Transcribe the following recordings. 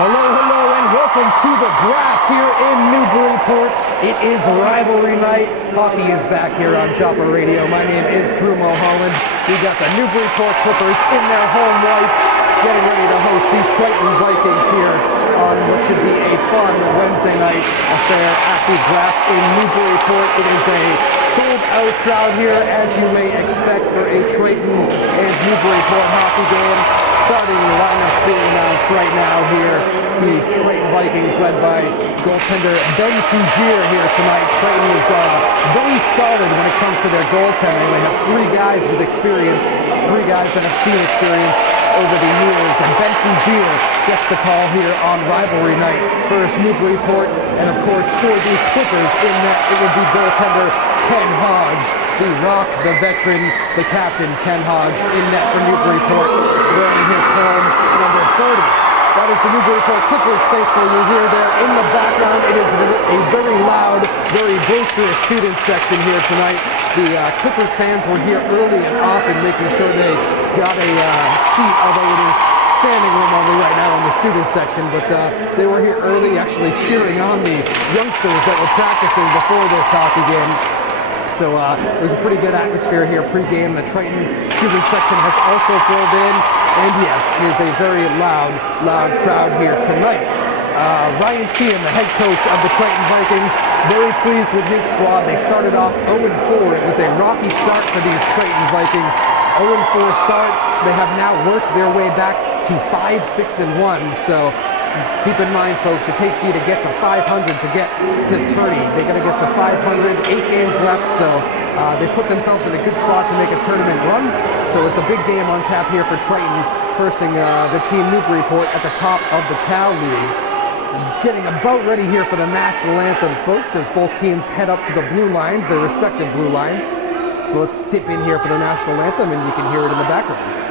Hello, hello, and welcome to the Graph here in Newburyport. It is rivalry night. Hockey is back here on Chopper Radio. My name is Drew Mulholland. We got the Newburyport Clippers in their home whites, getting ready to host the Triton Vikings here on what should be a fun Wednesday night affair at the Graph in Newburyport. It is a sold-out crowd here, as you may expect, for a Triton and Newburyport hockey game. Starting lineups being announced right now here. The Triton Vikings led by goaltender Ben Fougier here tonight. Triton is very solid when it comes to their goaltending. They have three guys with experience, three guys that have seen experience over the years, and Ben Fougier gets the call here on rivalry night versus Newburyport, and of course for the Clippers in net it would be goaltender Ken Hodge, the Rock, the veteran, the captain Ken Hodge in net for Newburyport, wearing his home number 30. That is the Newburyport Clippers faithful you hear there in the background. It is a very loud, very boisterous student section here tonight. The Clippers fans were here early and often, making sure they got a seat, although it is standing room only right now in the student section, but they were here early actually cheering on the youngsters that were practicing before this hockey game. So it was a pretty good atmosphere here pre-game. The Triton student section has also filled in, and yes, it is a very loud crowd here tonight. Ryan Sheehan, the head coach of the Triton Vikings, very pleased with his squad. They started off 0-4. It was a rocky start for these Triton Vikings. 0-4 start. They have now worked their way back to 5-6-1. So keep in mind, folks, it takes you to get to 500 to get to tourney. They got to get to 500, 8 games left, so they put themselves in a good spot to make a tournament run. So it's a big game on tap here for Triton, facing the team Newburyport at the top of the Cal League. Getting about ready here for the national anthem, folks, as both teams head up to the blue lines, their respective blue lines. So let's dip in here for the national anthem, and you can hear it in the background.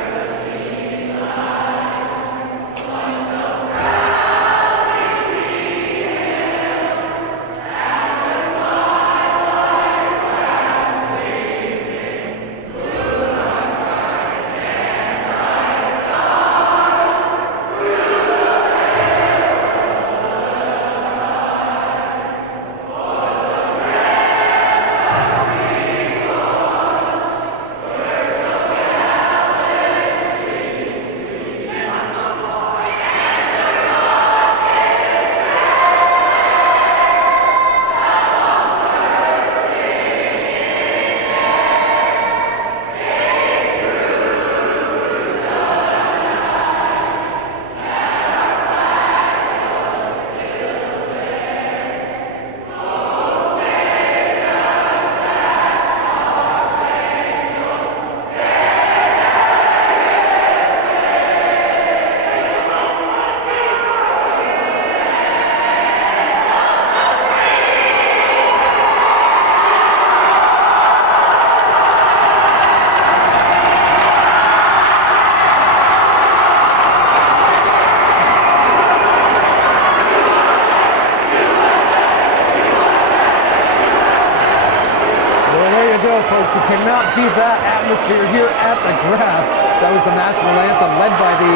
Folks, you cannot beat that atmosphere here at the Graph. That was the national anthem led by the,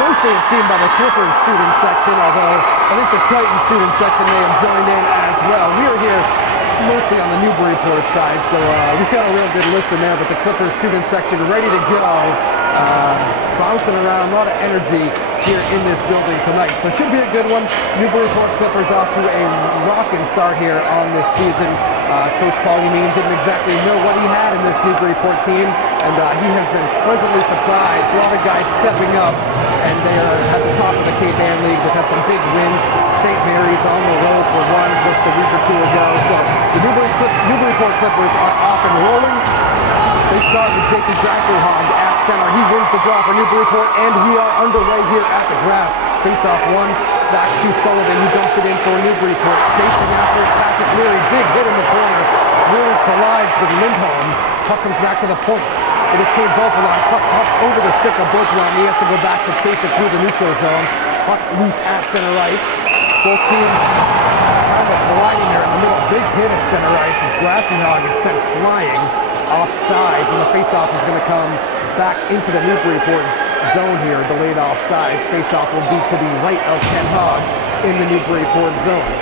mostly it seemed by the Clippers student section, although I think the Triton student section may have joined in as well. We are here mostly on the Newburyport side, so we've got a real good listen there, but the Clippers student section ready to go, bouncing around, a lot of energy here in this building tonight. So should be a good one. Newburyport Clippers off to a rocking start here on this season. Coach Paul Yameen didn't exactly know what he had in this Newburyport team, and he has been pleasantly surprised. A lot of guys stepping up, and they are at the top of the Cape Ann League. They've had some big wins. St. Mary's on the road for one just a week or two ago. So the Newburyport Clippers are off and rolling. They start with Jakey Grasselhog at center. He wins the draw for Newburyport, and we are underway here at the Graph. Face-off one, back to Sullivan. He dumps it in for Newburyport. Chasing after Patrick Leary. Big hit in the corner. Leary collides with Lindholm. Puck comes back to the point. It is Cade Beaupelon. Puck hops over the stick of Beaupelon. He has to go back to chase it through the neutral zone. Puck loose at center ice. Both teams kind of colliding there in the middle. Big hit at center ice as Grasselhog is sent flying off sides, and the face-off is going to come back into the Newburyport zone here, delayed offsides. Face-off will be to the right of Ken Hodge in the Newburyport zone.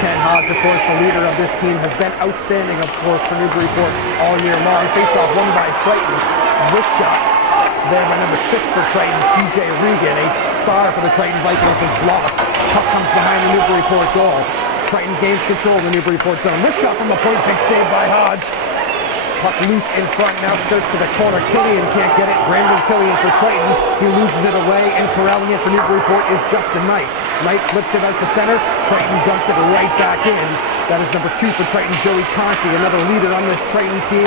Ken Hodge, of course, the leader of this team, has been outstanding, of course, for Newburyport all year long. Face-off won by Triton. Wrist shot there by number 6 for Triton, TJ Regan. A star for the Triton Vikings is blocked. Puck comes behind the Newburyport goal. Triton gains control of the Newburyport zone. Wrist shot from the point, big save by Hodge. Puck loose in front, now skirts to the corner. Killian can't get it. Brandon Killian for Triton. He loses it away, and corralling it for Newburyport is Justin Knight. Knight flips it out to center. Triton dumps it right back in. That is number 2 for Triton, Joey Conti, another leader on this Triton team.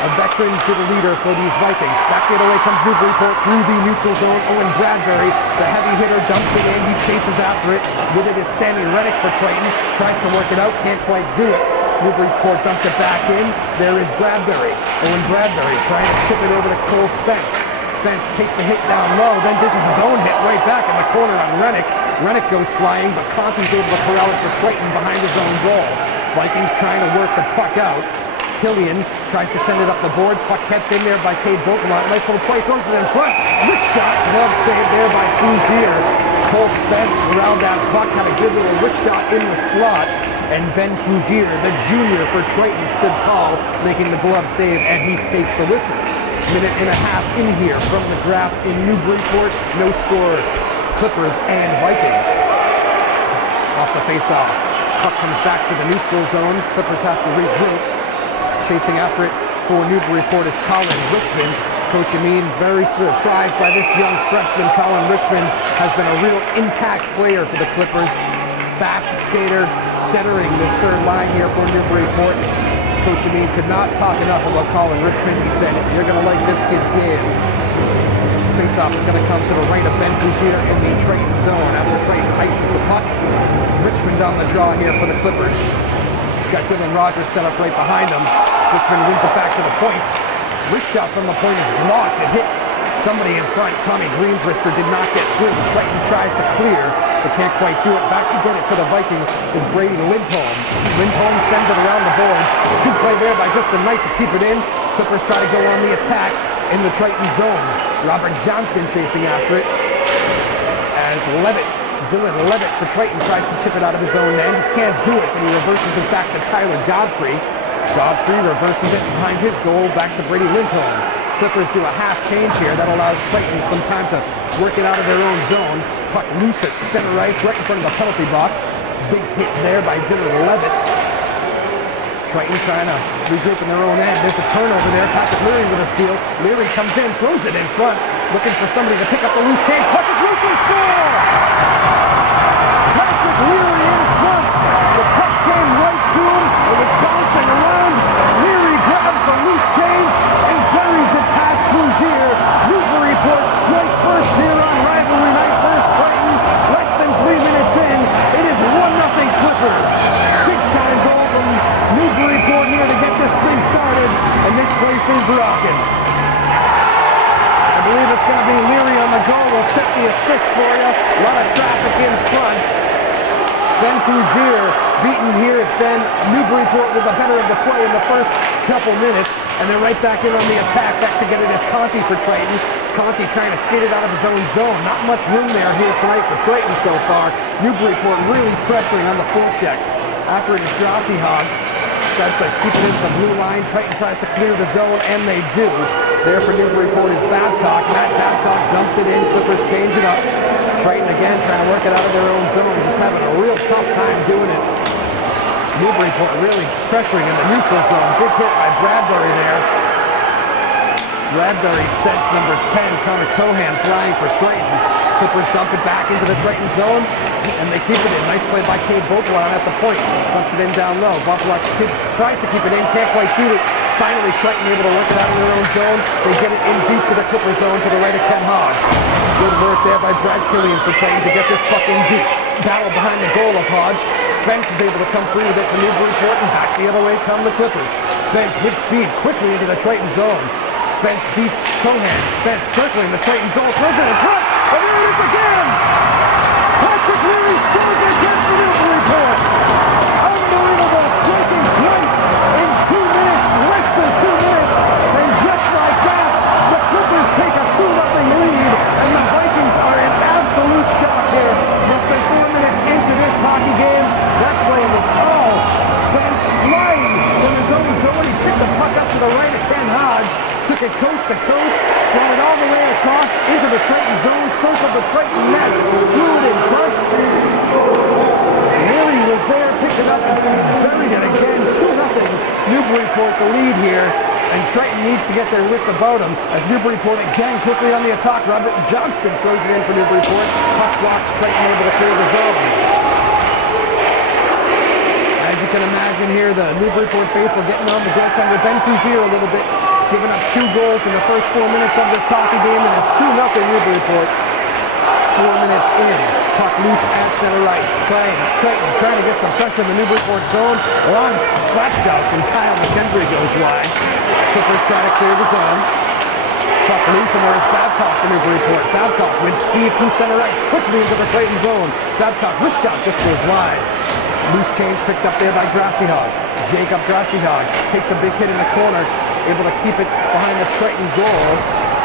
A veteran to the leader for these Vikings. Back the other way comes Newburyport through the neutral zone. Owen Bradbury, the heavy hitter, dumps it in. He chases after it. With it is Sammy Reddick for Triton. Tries to work it out, can't quite do it. Newburyport dumps it back in. There is Bradbury. Owen Bradbury trying to chip it over to Cole Spence. Spence takes a hit down low, then dishes his own hit right back in the corner on Rennick. Rennick goes flying, but Conti's able to corral it for Triton behind his own goal. Vikings trying to work the puck out. Killian tries to send it up the boards. Puck kept in there by Cade Bokelot. Nice little play, throws it in front. Wrist shot, glove save there by Fougier. Cole Spence corralled that puck, had a good little wrist shot in the slot. And Ben Fougier, the junior for Triton, stood tall, making the glove save, and he takes the whistle. Minute and a half in here from the graph in Newburyport. No score, Clippers and Vikings. Off the face-off. Puck comes back to the neutral zone. Clippers have to regroup. Chasing after it for Newburyport is Colin Richmond. Coach Amin very surprised by this young freshman. Colin Richmond has been a real impact player for the Clippers. Fast skater, centering this third line here for Newburyport. Coach Amin could not talk enough about Colin Richmond. He said, "You're going to like this kid's game." Faceoff is going to come to the right of Ben Fougier in the Triton zone after Triton ices the puck. Richmond on the draw here for the Clippers. He's got Dylan Rogers set up right behind him. Richmond wins it back to the point. Wrist shot from the point is blocked. It hit somebody in front. Tommy Green's wrister did not get through. Triton tries to clear, but can't quite do it. Back to get it for the Vikings is Brady Lindholm. Lindholm sends it around the boards. Good play there by Justin Knight to keep it in. Clippers try to go on the attack in the Triton zone. Robert Johnston chasing after it as Dylan Levitt for Triton tries to chip it out of his own end. He can't do it, but he reverses it back to Tyler Godfrey. Godfrey reverses it behind his goal, back to Brady Lindholm. Clippers do a half change here. That allows Triton some time to work it out of their own zone. Puck loose at center ice, right in front of the penalty box. Big hit there by Dylan Levitt. Triton trying to regroup in their own end. There's a turnover there. Patrick Leary with a steal. Leary comes in, throws it in front, looking for somebody to pick up the loose change. Puck is loose and score! Patrick Leary in front. The puck came right to him. It was bouncing around. Leary grabs the loose change and buries it past Fougier. Newburyport strikes first here on rivalry night. First Triton. Less than 3 minutes in. It is 1-0 Clippers. Big time goal from Newburyport here to get this thing started. And this place is rocking. I believe it's going to be Leary on the goal. We'll check the assist for you. A lot of traffic in front. Ben Fougier beaten here. It's been Newburyport with the better of the play in the first couple minutes. And they're right back in on the attack. Back to get it is Conti for Triton. Conti trying to skate it out of his own zone. Not much room there here tonight for Triton so far. Newburyport really pressuring on the forecheck. After it is Grassyhog. Tries to keep it in the blue line. Triton tries to clear the zone, and they do. There for Newburyport is Babcock. Matt Babcock dumps it in. Clippers change it up. Triton again trying to work it out of their own zone. Just having a real tough time doing it. Newburyport really pressuring in the neutral zone. Big hit by Bradbury there. Bradbury sends number 10, Connor Cohan, flying for Triton. Clippers dump it back into the Triton zone, and they keep it in. Nice play by Cade Bokelot at the point. Dumps it in down low. Bokelot tries to keep it in, can't quite do it. Finally, Triton able to work it out of their own zone. They get it in deep to the Clipper zone to the right of Ken Hodge. Good work there by Brad Killian for Triton to get this puck in deep. Battle behind the goal of Hodge. Spence is able to come through with it for Newburyport, and back the other way come the Clippers. Spence mid-speed quickly into the Triton zone. Spence beats Cohan. Spence circling the Triton zone, throws it in front, and there it is again! Patrick Leary scores again for Newburyport! Unbelievable, striking twice in 2 minutes, less than 2 minutes, and just like that, the Clippers take a 2-0 lead. took it coast to coast, brought it all the way across into the Triton zone, circled the Triton net, threw it in front. Leary was there, picked it up, and buried it again. 2-0 Newburyport the lead here, and Triton needs to get their wits about them as Newburyport again quickly on the attack. Robert Johnston throws it in for Newburyport. Puck blocked, Triton able to clear the zone. As you can imagine here, the Newburyport faithful getting on the goaltender Ben Fougier a little bit, giving up 2 goals in the first 4 minutes of this hockey game, and it's 2-0 Newburyport. 4 minutes in, puck loose at center ice. Triton trying to get some pressure in the Newburyport zone. Long slap shot from Kyle McKendry goes wide. Clippers try to clear the zone. Puck loose, and there's Babcock for Newburyport. Babcock with speed through center ice, quickly into the Triton zone. Babcock, wrist shot just goes wide. Loose change picked up there by Grassyhog. Jacob Grassyhog takes a big hit in the corner, able to keep it behind the Triton goal.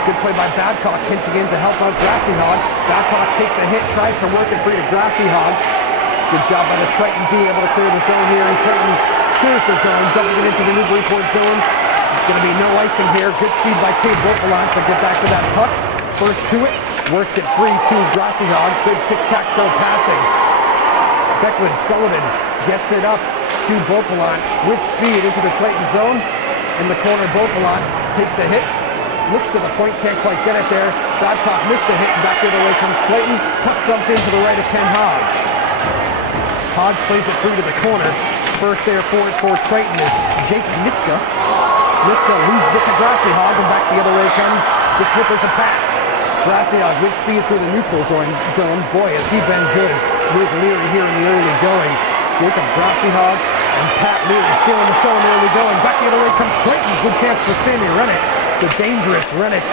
Good play by Babcock, pinching in to help out Grassyhog. Babcock takes a hit, tries to work it free to Grassyhog. Good job by the Triton D, able to clear the zone here, and Triton clears the zone, dumping it into the Newburyport zone. It's going to be no icing here. Good speed by Cade Beaupelon to get back to that puck. First to it, works it free to Grassyhog. Good tic-tac-toe passing. Declan Sullivan gets it up to Beaupelon with speed into the Triton zone. In the corner, Beaupelon takes a hit. Looks to the point, can't quite get it there. Babcock missed a hit, and back the other way comes Triton. Puck dumped into the right of Ken Hodge. Hodge plays it through to the corner. First there for Triton is Jake Miska. Miska loses it to Grassyhog, and back the other way comes the Clippers attack. Grassyhog with speed through the neutral zone. Boy, has he been good with Leary here in the early going. Jacob Grassyhog and Pat Leary stealing the show in the early going. Back the other way comes Triton. Good chance for Sammy Rennick. The dangerous Rennick.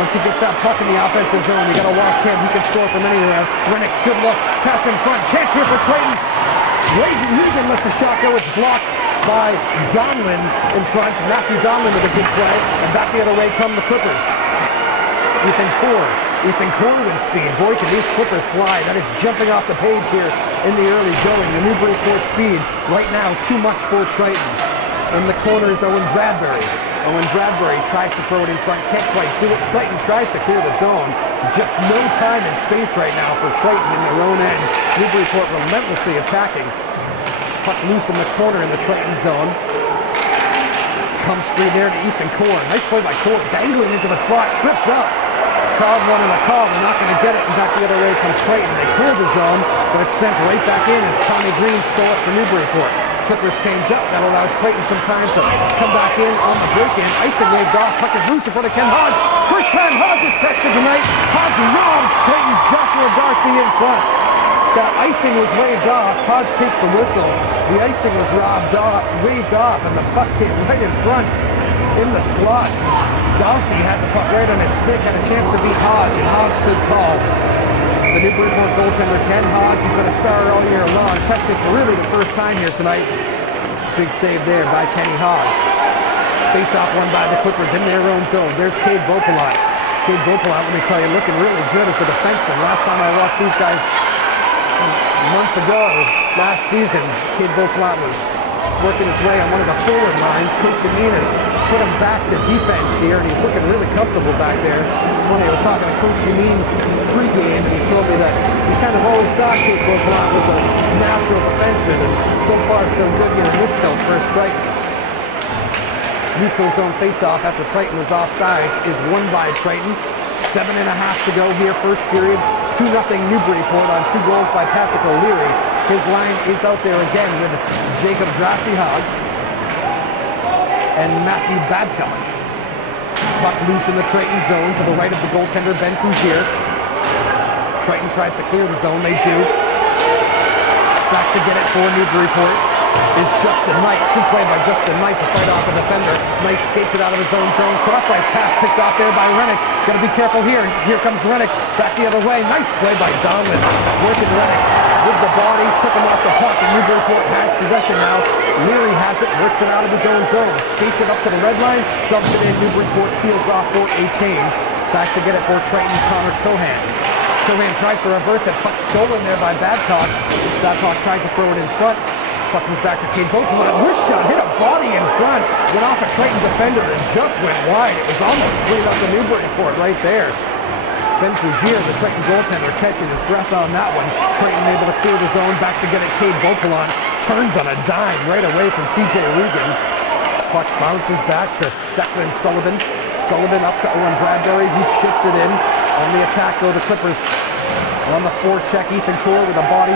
Once he gets that puck in the offensive zone, you gotta watch him. He can score from anywhere. Rennick, good look. Pass in front. Chance here for Triton. Regan lets a shot go. It's blocked by Donlin in front. Matthew Donlin with a good play. And back the other way come the Clippers. Ethan Core with speed. Boy, can these Clippers fly. That is jumping off the page here in the early going. The Newburyport speed right now too much for Triton. In the corner is Owen Bradbury. Owen Bradbury tries to throw it in front, can't quite do it. Triton tries to clear the zone. Just no time and space right now for Triton in their own end. Newburyport relentlessly attacking. Puck loose in the corner in the Triton zone. Comes free there to Ethan Core. Nice play by Core, dangling into the slot, tripped up. Crowd wanted a call, they're not going to get it, and back the other way comes Triton. They clear the zone, but it's sent right back in as Tommy Green stole it for Newburyport. Clippers change up, that allows Triton some time to come back in on the break-in. Icing waved off, puck is loose in front of Ken Hodge. First time Hodge is tested tonight. Hodge robs Triton's Joshua Darcy in front. That icing was waved off. Hodge takes the whistle. The icing was waved off, and the puck came right in front in the slot. Darcy had the puck right on his stick, had a chance to beat Hodge, and Hodge stood tall. The Newburyport goaltender, Ken Hodge, has been a star all year long, tested for really the first time here tonight. Big save there by Kenny Hodge. Face-off won by the Clippers in their own zone. There's Cade Beaupelon. Cade Beaupelon, let me tell you, looking really good as a defenseman. Last time I watched these guys months ago, last season, Cade Beaupelon was working his way on one of the forward lines. Coach Amin has put him back to defense here, and he's looking really comfortable back there. It's funny, I was talking to Coach Amin pregame, and he told me that he kind of always thought Cade Beaupelon was a natural defenseman, and so far so good here in this tilt for Triton. Neutral zone faceoff after Triton was offsides is won by Triton. 7.5 to go here, first period. 2-0 Newburyport on 2 goals by Patrick O'Leary. His line is out there again with Jacob Grassyhog and Matthew Babcock. Puck loose in the Triton zone to the right of the goaltender, Ben Fougier. Triton tries to clear the zone, they do. Back to get it for Newburyport is Justin Knight. Good play by Justin Knight to fight off a defender. Knight skates it out of his own zone. Cross-ice pass picked off there by Rennick. Gotta be careful here. Here comes Rennick. Back the other way. Nice play by Donlin. Working Rennick with the body. Took him off the puck, and Newburyport has possession now. Leary has it. Works it out of his own zone. Skates it up to the red line. Dumps it in. Newburyport peels off for a change. Back to get it for Triton, Connor Cohan. Cohan tries to reverse it. Puck stolen there by Babcock. Babcock tried to throw it in front. Puck comes back to Cade Bokelon. Wrist shot, hit a body in front. Went off a Triton defender and just went wide. It was almost straight up to Newburyport right there. Ben Fugier, the Triton goaltender, catching his breath on that one. Triton able to clear the zone, back to get it. Cade Bokelon turns on a dime right away from TJ Regan. Puck bounces back to Declan Sullivan. Sullivan up to Owen Bradbury, who chips it in. On the attack go the Clippers. On the forecheck, Ethan Core with a body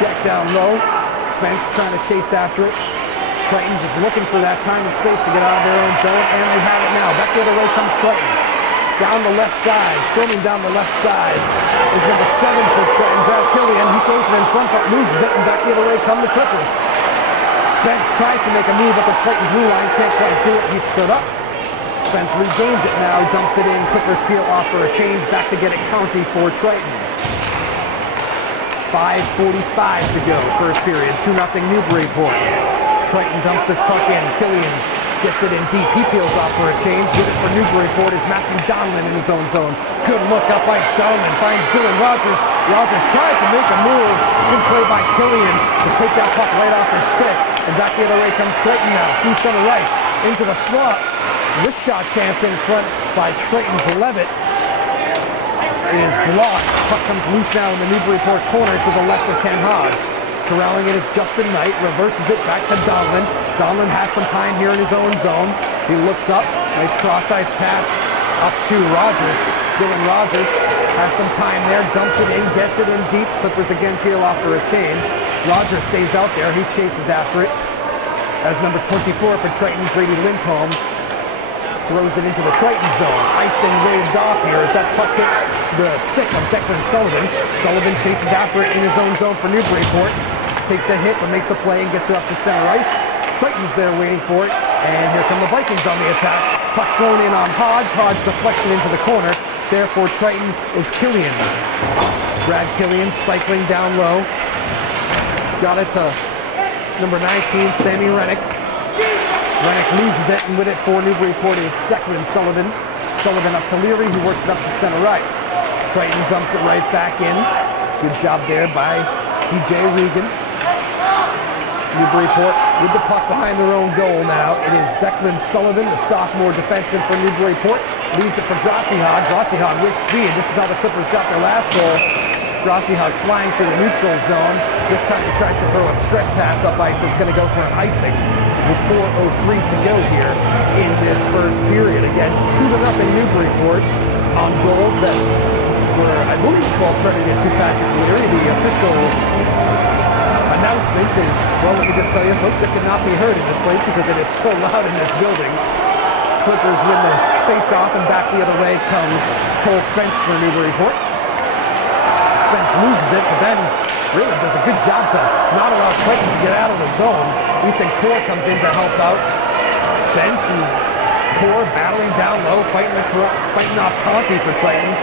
check down low. Spence trying to chase after it. Triton just looking for that time and space to get out of their own zone, and they have it now. Back the other way comes Triton. Down the left side, storming down the left side is number 7 for Triton, Brad Killian. He throws it in front but loses it, and back the other way come the Clippers. Spence tries to make a move at the Triton blue line, can't quite do it. He stood up. Spence regains it now, dumps it in. Clippers peel off for a change, back to get it County for Triton. 5:45 to go, first period, 2-0 Newburyport. Triton dumps this puck in, Killian gets it in deep, he peels off for a change. With it for Newburyport is Matthew Donlan in his own zone. Good look up ice, Donlan finds Dylan Rogers. Rogers tried to make a move, good play by Killian to take that puck right off his stick. And back the other way comes Triton now, through center ice, into the slot. This shot chance in front by Triton's Levitt is blocked. Puck comes loose now in the Newburyport corner to the left of Ken Hodge. Corralling it is Justin Knight, reverses it back to Donlan. Donlan has some time here in his own zone. He looks up, nice cross-ice pass up to Rogers. Dylan Rogers has some time there, dumps it in, gets it in deep. Clippers again peel off for a change. Rogers stays out there, he chases after it. As number 24 for Triton, Brady Lindholm, throws it into the Triton zone. Icing waved off here as that puck hit the stick of Declan Sullivan. Sullivan chases after it in his own zone for Newburyport. Takes a hit but makes a play and gets it up to center ice. Triton's there waiting for it. And here come the Vikings on the attack. Puck thrown in on Hodge. Hodge deflects it into the corner. Therefore Triton is Killian. Brad Killian cycling down low. Got it to number 19, Sammy Rennick. Rennick loses it, and with it for Newburyport is Declan Sullivan. Sullivan up to Leary, who works it up to center ice. Triton dumps it right back in. Good job there by TJ Regan. Newburyport with the puck behind their own goal now. It is Declan Sullivan, the sophomore defenseman for Newburyport. Leaves it for Grassihog. Grassihog with speed. This is how the Clippers got their last goal. Grassihog flying through the neutral zone. This time he tries to throw a stretch pass up ice that's going to go for an icing. With 4:03 to go here in this first period. Again, 2-0 Newburyport on goals that were, I believe, all credited to Patrick Leary. The official announcement is, well, let me just tell you, folks, it cannot be heard in this place because it is so loud in this building. Clippers win the face-off, and back the other way comes Cole Spence for Newburyport. Spence loses it, but then really does a good job to not allow Triton to get out of the zone. Ethan Core comes in to help out. Spence and Core battling down low, fighting off Conti for Triton.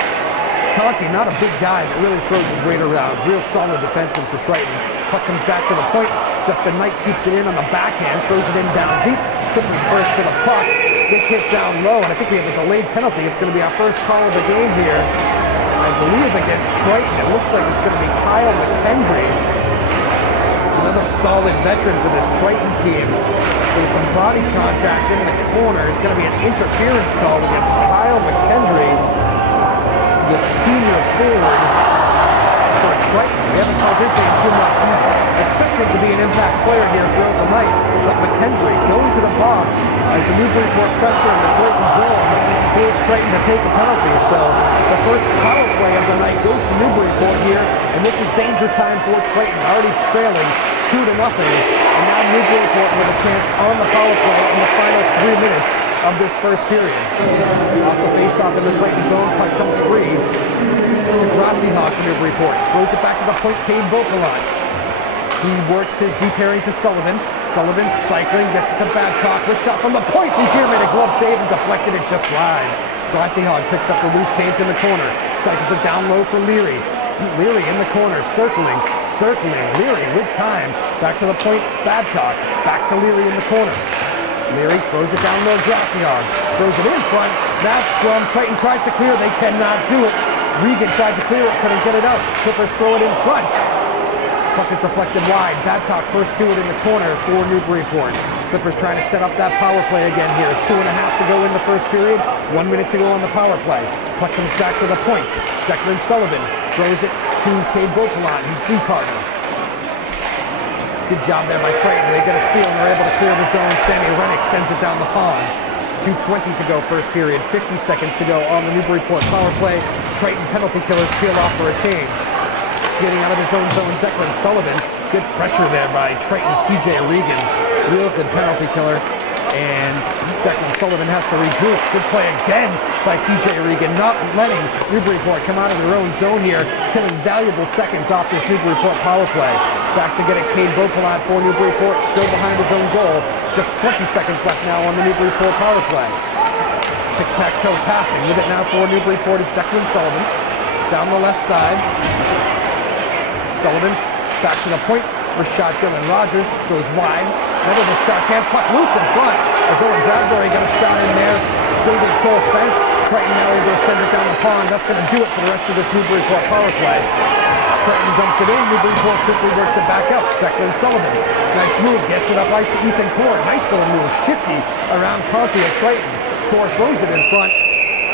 Conti, not a big guy, but really throws his weight around. Real solid defenseman for Triton. Puck comes back to the point. Justin Knight keeps it in on the backhand, throws it in down deep. Clippers first to the puck. Big hit down low, and I think we have a delayed penalty. It's going to be our first call of the game here. I believe against Triton. It looks like it's going to be Kyle McKendry. Another solid veteran for this Triton team. There's some body contact in the corner. It's going to be an interference call against Kyle McKendry, the senior forward for Triton. We haven't called his name too much. He's expected to be an impact player here throughout the night. But McKendry going to the box as the Newburyport pressure in the Triton zone forced Triton to take a penalty. So the first power play of the night goes to Newburyport here, and this is danger time for Triton, already trailing 2-0, and now Newburyport with a chance on the power play in the final 3 minutes of this first period. Off the face-off in the Triton zone, puck comes free to Grassihog for Newburyport. Throws it back to the point, Cade Bokelon. He works his deep pairing to Sullivan. Sullivan cycling, gets it to Babcock. Wrist shot from the point. Fugier made a glove save and deflected it just wide. Grassihog picks up the loose change in the corner. Cycles it down low for Leary. Leary in the corner, circling. Leary with time. Back to the point, Babcock. Back to Leary in the corner. Leary throws it down low, Grassihog. Throws it in front. That scrum, Triton tries to clear. They cannot do it. Regan tried to clear it, couldn't get it out. Clippers throw it in front. Puck is deflected wide. Babcock first to it in the corner for Newburyport. Clippers trying to set up that power play again here. 2.5 to go in the first period. 1 minute to go on the power play. Puck comes back to the point. Declan Sullivan throws it to Cade Beauplan, his D partner. Good job there by Triton. They get a steal and they're able to clear the zone. Sammy Rennick sends it down the pond. 2:20 to go first period. 50 seconds to go on the Newburyport power play. Triton penalty killers peel off for a change. Skating out of his own zone, Declan Sullivan. Good pressure there by Triton's TJ Regan. Real good penalty killer. And Declan Sullivan has to regroup. Good play again by TJ Regan, not letting Newburyport come out of their own zone here, killing valuable seconds off this Newburyport power play. Back to get it, Cade Beauplan for Newburyport, still behind his own goal. Just 20 seconds left now on the Newburyport power play. Tic-tac-toe passing. With it now for Newburyport is Declan Sullivan. Down the left side. Sullivan back to the point. Rashad Dylan Rogers goes wide. Another shot chance. Puck loose in front. As Owen Bradbury got a shot in there. So did Cole Spence. Triton now able to send it down the pond. That's going to do it for the rest of this Newburyport power play. Triton dumps it in. Newburyport quickly works it back up. Declan Sullivan. Nice move. Gets it up ice to Ethan Core. Nice little move. Shifty around Conti of Triton. Core throws it in front.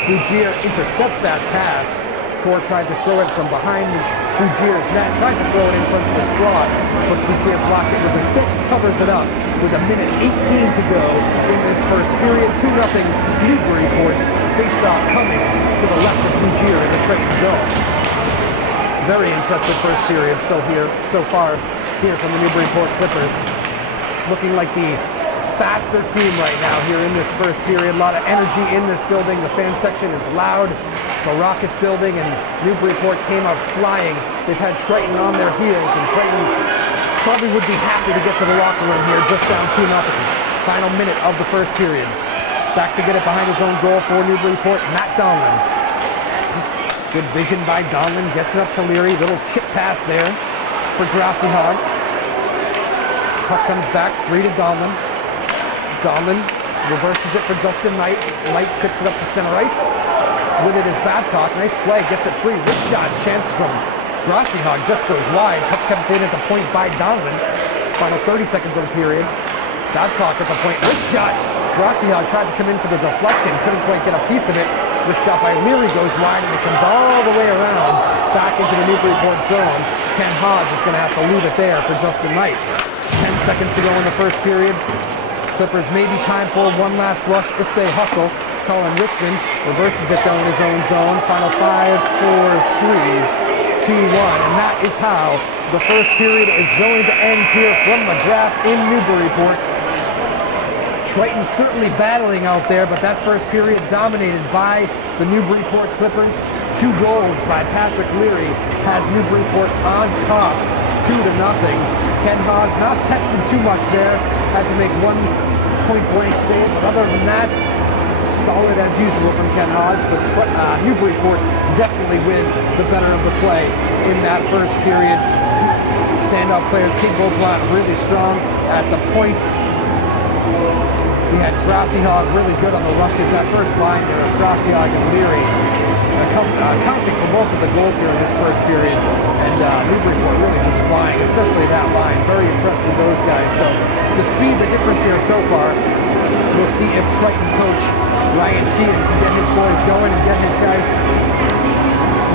Fugier intercepts that pass. Core tried to throw it from behind Fugier's net. Tried to throw it in front of the slot, but Fugier blocked it with a stick. Covers it up with 1:18 to go in this first period. 2-0 Newburyport. Face-off coming to the left of Fugier in the Triton zone. Very impressive first period so far here from the Newburyport Clippers. Looking like the faster team right now here in this first period. A lot of energy in this building. The fan section is loud. It's a raucous building, and Newburyport came out flying. They've had Triton on their heels, and Triton probably would be happy to get to the locker room here just down 2-0. Final minute of the first period. Back to get it behind his own goal for Newburyport, Matt Donlan. Good vision by Donlan, gets it up to Leary. Little chip pass there for Grassy Hog. Puck comes back, free to Donlan. Donlan reverses it for Justin Knight. Knight chips it up to center ice. With it is Babcock. Nice play, gets it free. Wrist shot, chance from Grassy Hog, just goes wide. Puck kept in at the point by Donlan. Final 30 seconds of the period. Babcock at the point, wrist shot. Grassy Hog tried to come in for the deflection, couldn't quite get a piece of it. Wrist shot by Leary goes wide, and it comes all the way around back into the Newburyport zone. Ken Hodge is going to have to leave it there for Justin Knight. 10 seconds to go in the first period. Clippers maybe time for one last rush if they hustle. Colin Richmond reverses it though in his own zone. Final 5, 4, 3, 2, 1. And that is how the first period is going to end here from McGrath in Newburyport. Triton certainly battling out there, but that first period dominated by the Newburyport Clippers. 2 goals by Patrick Leary has Newburyport on top, 2-0. Ken Hodge not tested too much there. Had to make one point-blank save, but other than that, solid as usual from Ken Hodge, but Newburyport definitely with the better of the play in that first period. Standout players, Cade Beauplan really strong at the point. We had Grassy Hog really good on the rushes. That first line there of Grassy Hog and Leary accounting for both of the goals here in this first period. And Newburyport really just flying, especially that line. Very impressed with those guys. So the speed, the difference here so far. We'll see if Triton coach Ryan Sheehan can get his boys going and get his guys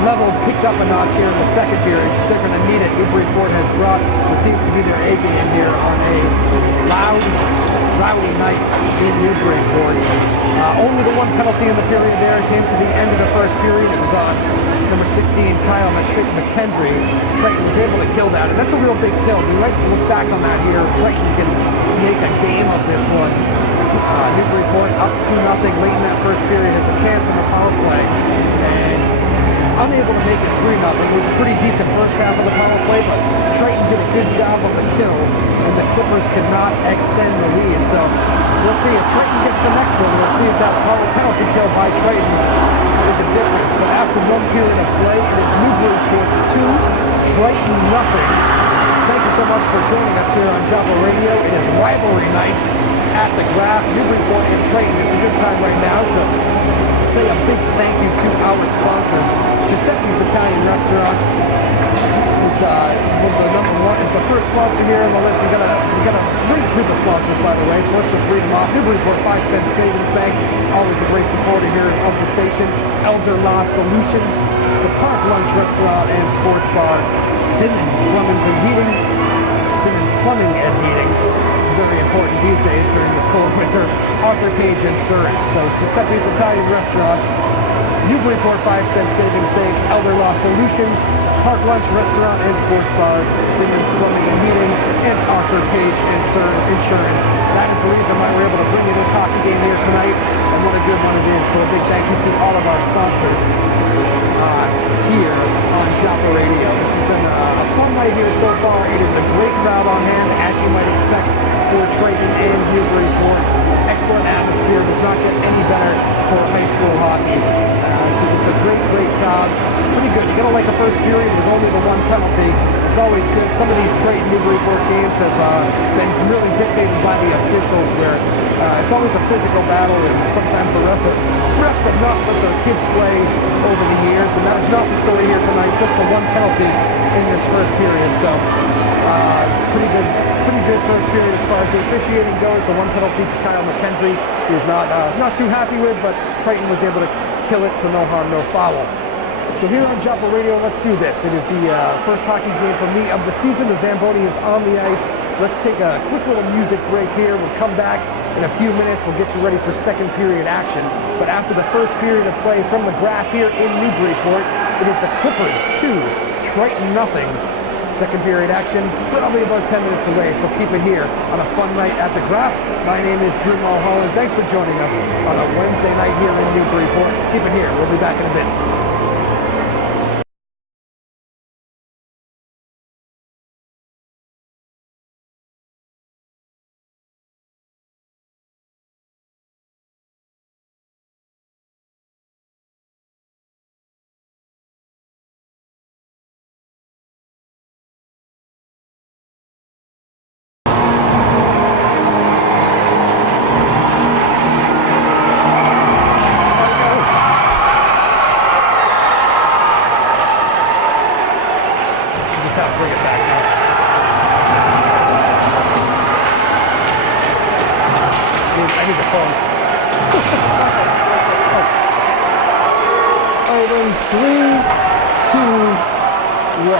level picked up a notch here in the second period, because they're going to need it. Newburyport has brought what seems to be their A game here on a loud, rowdy night in Newburyport. Only the one penalty in the period there. It came to the end of the first period. It was on number 16, Kyle McKendry. Triton was able to kill that, and that's a real big kill. We might look back on that here. If Triton can make a game of this one. Newburyport up 2-0 late in that first period has a chance on the power play, and is unable to make it 3-0. It was a pretty decent first half of the power play, but Triton did a good job of the kill, and the Clippers could not extend the lead. So we'll see if Triton gets the next one. We'll see if that power penalty kill by Triton is a difference. But after one period of play, it is Newburyport 2, Triton 0. Thank you so much for joining us here on Java Radio. It is rivalry night at the Graph, Newburyport and Triton. It's a good time right now to say a big thank you to our our sponsors. Giuseppe's Italian Restaurant is the first sponsor here on the list. We got a great group of sponsors, by the way, so let's just read them off. Newburyport 5 Cent Savings Bank, always a great supporter here of the station. Elder Law Solutions, the Park Lunch Restaurant and Sports Bar, Simmons Plumbing and Heating, very important these days during this cold winter. Arthur Page Insurance. So Giuseppe's Italian Restaurant, Newburyport 5 Cent Savings Bank, Elder Law Solutions, Park Lunch Restaurant and Sports Bar, Simmons Plumbing and Heating, and Arthur Page Insurance. That is the reason why we're able to bring you this hockey game here tonight, and what a good one it is. So a big thank you to all of our sponsors here on Shopper Radio. This has been a fun night here so far. It is a great crowd on hand, as you might expect for Triton and Newburyport. Excellent atmosphere. Does not get any better for high school hockey. So just a great crowd. Pretty good. You're going to like a first period with only the one penalty. It's always good. Some of these Triton Newburyport games have been really dictated by the officials, where it's always a physical battle, and sometimes the refs have not let the kids play over the years, and that is not the story here tonight. Just the one penalty in this first period. So pretty good first period as far as the officiating goes. The one penalty to Kyle McKendry, he was not too happy with, but Triton was able to kill it, so no harm, no foul. So here on Shopper Radio, let's do this. It is the first hockey game for me of the season. The Zamboni is on the ice. Let's take a quick little music break here. We'll come back in a few minutes. We'll get you ready for second period action. But after the first period of play from the Graph here in Newburyport, it is the Clippers 2, Triton nothing. Second period action, probably about 10 minutes away, so keep it here on a fun night at the Graph. My name is Drew Mulholland. Thanks for joining us on a Wednesday night here in Newburyport. Keep it here. We'll be back in a bit. Bring it back now. I need the phone. Over 3, 2, 1.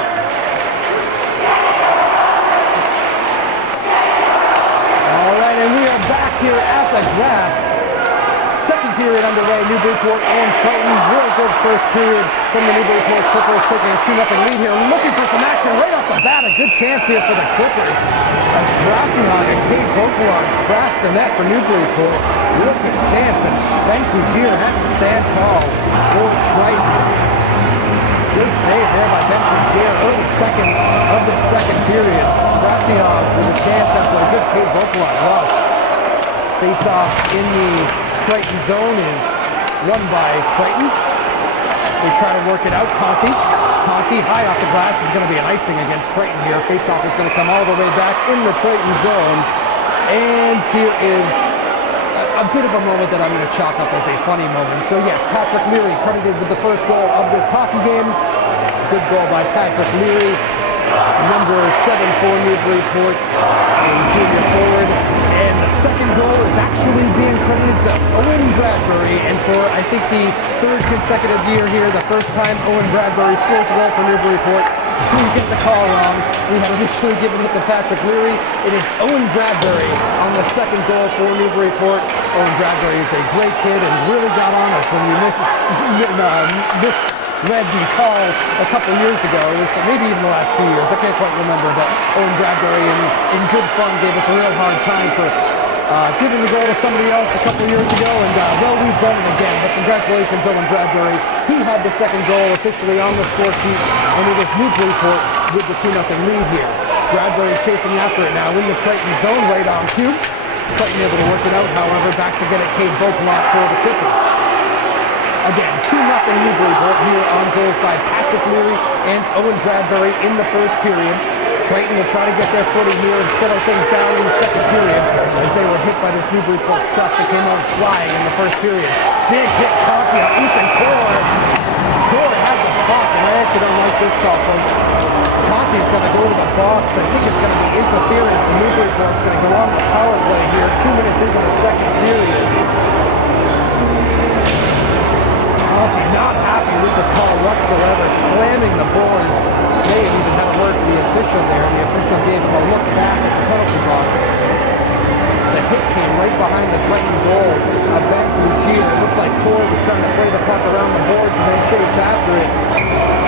All right, and we are back here at the Graph. Second period underway, Newburyport and Triton. Real good first period from the Newburyport Clippers, taking a 2-0 lead here. Looking for some action right off the bat. A good chance here for the Clippers as Grassiong and Cade Bokelon crashed the net for Newburyport. Real good chance, and Ben Fugier had to stand tall for Triton. Good save there by Ben Fugier. Early seconds of the second period. Grassiong with a chance after a good Cade Bokelon rush. Face off in the Triton zone is won by Triton. They try to work it out. Conti high off the glass is going to be an icing against Triton here. Face-off is going to come all the way back in the Triton zone. And here is a bit of a moment that I'm going to chalk up as a funny moment. So yes, Patrick Leary credited with the first goal of this hockey game. Good goal by Patrick Leary. Number 7 for Newburyport, a junior forward. And the second goal is actually being credited to Owen Bradbury. And for, I think, the third consecutive year here, the first time Owen Bradbury scores a goal for Newburyport. We get the call wrong. We had initially given it to Patrick Leary. It is Owen Bradbury on the second goal for Newburyport. Owen Bradbury is a great kid and really got on us when we misread the call a couple years ago. It was maybe even the last 2 years. I can't quite remember, but Owen Bradbury in good fun gave us a real hard time for giving the goal to somebody else a couple years ago, and well, we've done it again. But congratulations, Owen Bradbury. He had the second goal officially on the score sheet, and it is Newburyport with the 2-0 lead here. Bradbury chasing after it now in the Triton zone, right on cue. Triton able to work it out, however, back to get it Cade Bokelon for the Clippers. Again, 2-0 Newburyport here on goals by Patrick Leary and Owen Bradbury in the first period. Triton will try to get their footing here and settle things down in the second period as they were hit by this Newburyport truck that came out flying in the first period. Big hit, Conti on Ethan Core. Core had the puck, and I actually don't like this call, folks. Conti's going to go to the box. I think it's going to be interference, and Newburyport's going to go on the power play here 2 minutes into the second period. Conti not happy with the call whatsoever, slamming the boards. May have even had a word for the official there. The official gave him a look back at the penalty box. The hit came right behind the Triton goal of Ben Fougier. It looked like Core was trying to play the puck around the boards and then chase after it.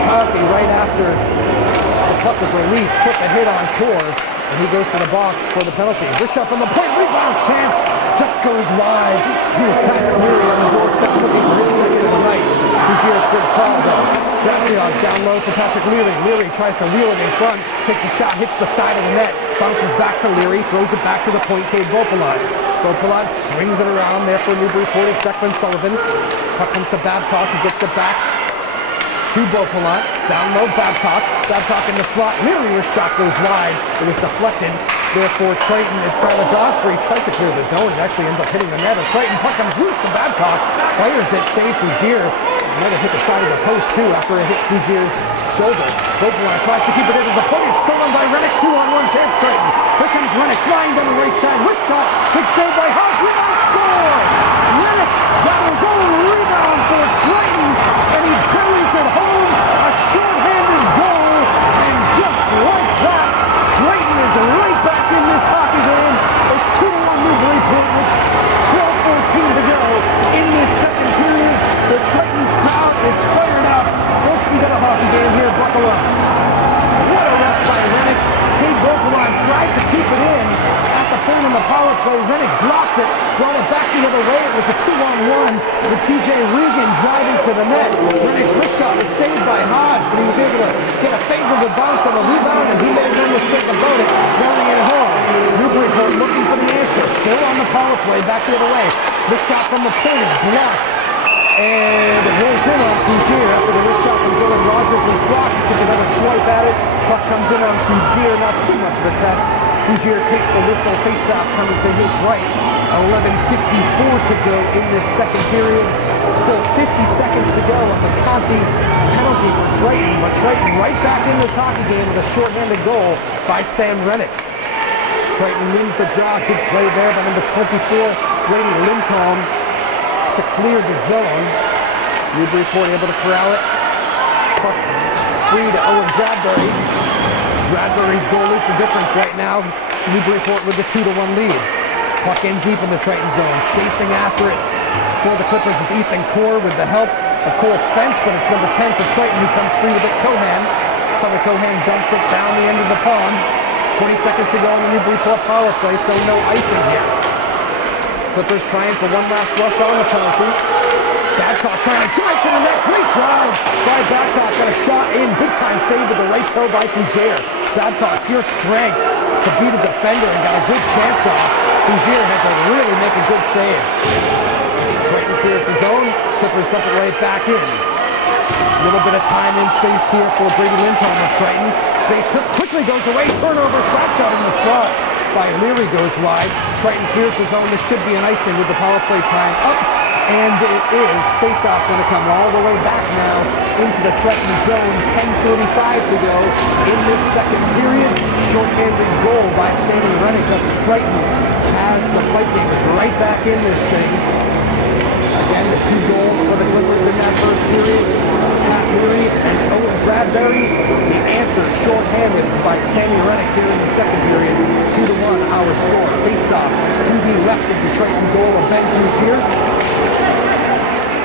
Conti, right after the puck was released, put the hit on Core, and he goes to the box for the penalty. This shot from the point, rebound chance, just goes wide. Here's Patrick Leary on the doorstep looking for his second of the night. Fougier stood tall though. Graciog down low for Patrick Leary. Leary tries to wheel it in front, takes a shot, hits the side of the net, bounces back to Leary, throws it back to the point, Cade Beaupilat. Beaupilat swings it around there for Newburyport. It's Declan Sullivan. Puck comes to Babcock, who gets it back to Beaupilat. Down low, Babcock. Babcock in the slot. Leary's shot goes wide. It was deflected. Therefore, Triton is Tyler Godfrey. Tries to clear the zone. It actually ends up hitting the net. A Triton puck comes loose to Babcock. Fires it, save Fougier. Might have hit the side of the post, too, after it hit Fougier's shoulder. Beaupilat tries to keep it into the point. It's stolen by Rennick. 2-on-1 chance, Triton. Here comes Rennick flying down the right side. Wrist shot. Big save by Hodge. Rebound score! Rennick got his own rebound for Triton, and he buries it home. A short-handed goal, and just like that, Triton is right back in this hockey game. It's 2-1 Newburyport with 12:14 to go in this second period. The Triton's crowd is fired up. Folks, we got a hockey game here. Buckle up. What a rush by Rennick. Cade Beaupilat tried to keep it in at the point on the power play. Rennick blocked it, brought it back the other way. It was a 2-on-1 with TJ Regan driving to the net. Rennick's wrist shot was saved by Hodge, but he was able to get a favorable bounce on the rebound, and he made no mistake about it, running it home. Newburyport looking for the answer. Still on the power play, back the other way. The shot from the point is blocked. And it rolls in on Fougier after the wrist shot from Dylan Rogers was blocked. He took another swipe at it. Puck comes in on Fougier, not too much of a test. Fougier takes the whistle, face-off coming to his right. 11:54 to go in this second period. Still 50 seconds to go on the Conti penalty for Triton, but Triton right back in this hockey game with a shorthanded goal by Sam Rennick. Triton wins the draw. Good play there by number 24, Brady Lindholm, to clear the zone. Newburyport able to corral it. Puck free to Owen Bradbury. Bradbury's goal is the difference right now. Newburyport with the 2-1 lead. Puck in deep in the Triton zone. Chasing after it for the Clippers is Ethan Core with the help of Cole Spence, but it's number 10 for Triton who comes free with it. Cohan. Connor Cohan dumps it down the end of the pond. 20 seconds to go on the Newburyport power play, so no icing here. Clippers trying for one last rush on the penalty. Babcock trying to drive to the net. Great drive by Babcock. Got a shot in. Big time save with the right toe by Fougier. Babcock, pure strength to beat a defender and got a good chance off. Fougier had to really make a good save. Triton clears the zone. Clippers dump it right back in. A little bit of time and space here for Brady Lindholm of Triton. Space quickly goes away. Turnover, slap shot in the slot by Leary goes wide. Triton clears the zone. This should be an icing with the power play time up, and it is. Face-off going to come all the way back now into the Triton zone. 10:45 to go in this second period. Short-handed goal by Sammy Rennick of Triton has the Vikings right back in this thing. Again, the two goals for the Clippers in that first period. Pat Leary and Owen Bradbury. The answer short-handed by Sammy Rennick here in the second period. 2-1 our score. Face-off to the left of the Triton goal of Ben Fougier.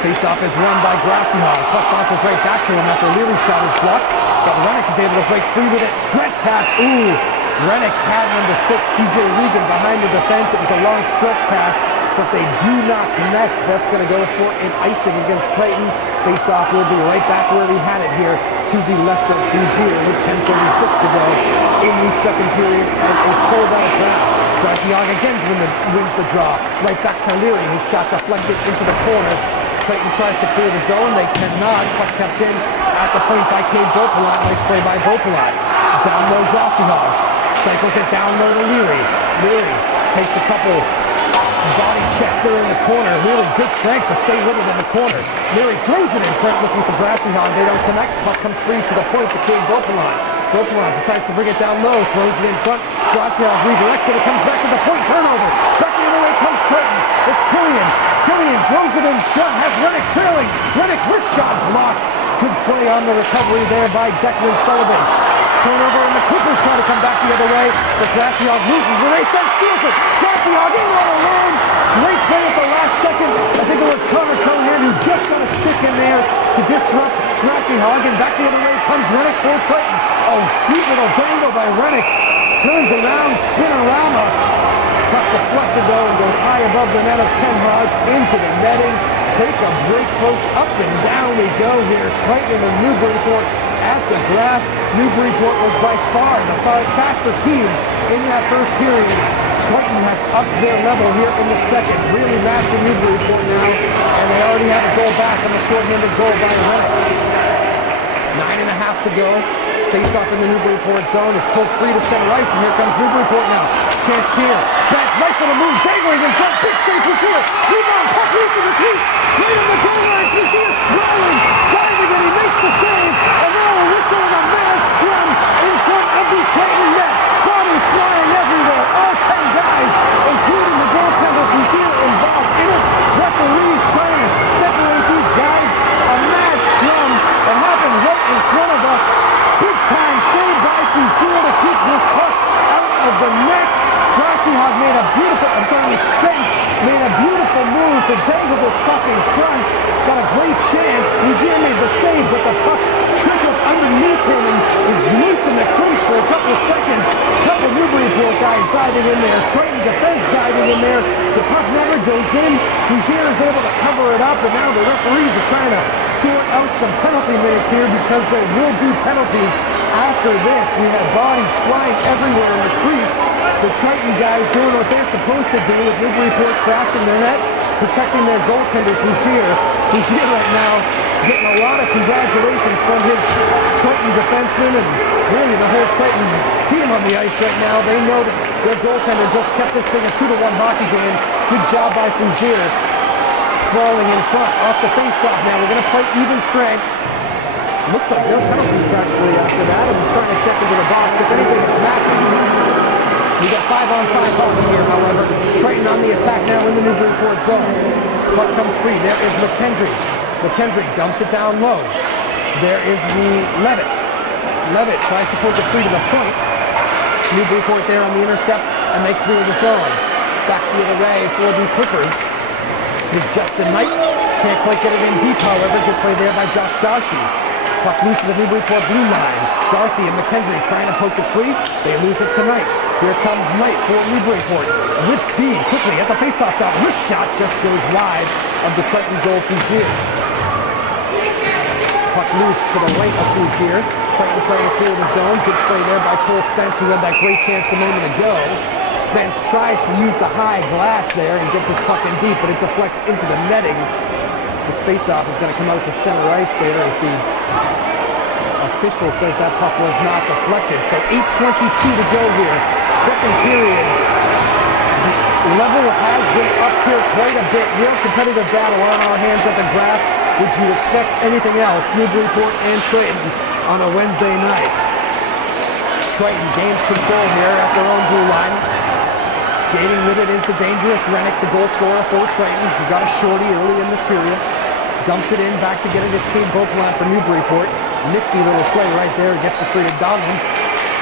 Face-off is won by Graciog. Puck bounces right back to him after Leary's shot is blocked, but Rennick is able to break free with it. Stretch pass. Ooh! Rennick had number 6, TJ Regan, behind the defense. It was a long stretch pass, but they do not connect. That's going to go for an icing against Triton. Face-off will be right back where we had it here to the left of Fougier with 10:36 to go in the second period, and a sold-out crowd. Graciog again wins the draw. Right back to Leary. His shot deflected into the corner. Triton tries to clear the zone. They cannot. Puck kept in at the point by Cade Beaupilat. Nice play by Beaupilat. Down low, Graciog cycles it down low to Leary. Leary takes a couple Body checks there in the corner. Really good strength to stay with it in the corner. Leary throws it in front looking for Grassy Hog. They don't connect. Puck comes free to the point to Cade Beauplan. Beauplan decides to bring it down low. Throws it in front. Grassy Hog redirects it. It comes back to the point. Turnover. Back the other way comes Triton. It's Killian. Killian throws it in front. Has Rennick trailing. Rennick wrist shot blocked. Good play on the recovery there by Declan Sullivan. Turnover, and the Clippers try to come back the other way, but Grassy Hog loses. Renee Stunt steals it. Grassy Hog in all alone. Great play at the last second. I think it was Connor Cohan who just got a stick in there to disrupt Grassy Hog, and back the other way comes Rennick for Triton. Oh, sweet little dangle by Rennick. Turns around, spinorama. Puck deflected though and goes high above the net of Ken Hodge into the netting. Take a break, folks. Up and down we go here. Triton and Newburyport at the Graph. Newburyport was by far the faster team in that first period. Triton has upped their level here in the second, really matching Newburyport now, and they already have a goal back on the shorthanded goal by Rennick. 9.5 to go. Face off in the Newburyport zone is pulled free to center ice, and here comes Newburyport now. Chance here. Spence, nice little move, dangling in front. Big save for sure. Rebound, puck loose in the crease. Right in the corner, it's Lucia sprawling. Diving, and he makes the save. And now a whistle and a mad scrum in front of the Triton net. Bodies flying everywhere. All 10 guys, including the goaltender Lucia, involved in it. Referees trying to separate these guys. A mad scrum that happened right in front of us. Big time save by Fouchier to keep this puck out of the net. Grassy Hog made a beautiful, Spence made a beautiful move to dangle this puck in front. Got a great chance. Fouchier made the save, but the puck trickled underneath him and is loose in the crease for a couple of seconds. A couple Newburyport guys diving in there. Triton defense diving in there. The puck never goes in. Fouchier is able to cover it up, and now the referees are trying to sort out some penalty minutes here because there will be penalties after this. We had bodies flying everywhere in the crease. The Triton guys doing what they're supposed to do with Newburyport crashing the net, protecting their goaltender Fouchier. Fouchier right now getting a lot of congratulations from his Triton defenseman and really the whole Triton team on the ice right now. They know that their goaltender just kept this thing a 2-1 hockey game. Good job by Fouchier. Sprawling in front, off the face-off now. We're going to play even strength. Looks like no penalties actually after that. I'm trying to check into the box. If anything, it's matching. We got 5-on-5 hockey here, however. Triton on the attack now in the Newburyport zone. Puck comes free. There is McKendry. McKendry dumps it down low. There is Levitt. Levitt tries to poke it free to the point. Newburyport there on the intercept, and they clear the zone. Back the other way for the Clippers is Justin Knight. Can't quite get it in deep, however. Good play there by Josh Darcy. Puck loose in the Newburyport blue line. Darcy and McKendry trying to poke it free. They lose it tonight. Here comes Knight for Newburyport. With speed, quickly at the faceoff dot. Wrist shot just goes wide of the Triton goal Fouchier. Puck loose to the right of Fouchier. Triton trying to clear the zone. Good play there by Cole Spence, who had that great chance a moment ago. Spence tries to use the high glass there and get this puck in deep, but it deflects into the netting. This faceoff is going to come out to center ice there as the official says that puck was not deflected. So 8:22 to go here. Second period. The level has been upped here quite a bit. Real competitive battle on our hands at the Graph. Would you expect anything else? Newburyport and Triton on a Wednesday night. Triton gains control here at their own blue line. Skating with it is the dangerous Rennick, the goal scorer for Triton. He got a shorty early in this period. Dumps it in, back to get it is Cade Beauplan for Newburyport. Nifty little play right there. Gets it free to Donlan.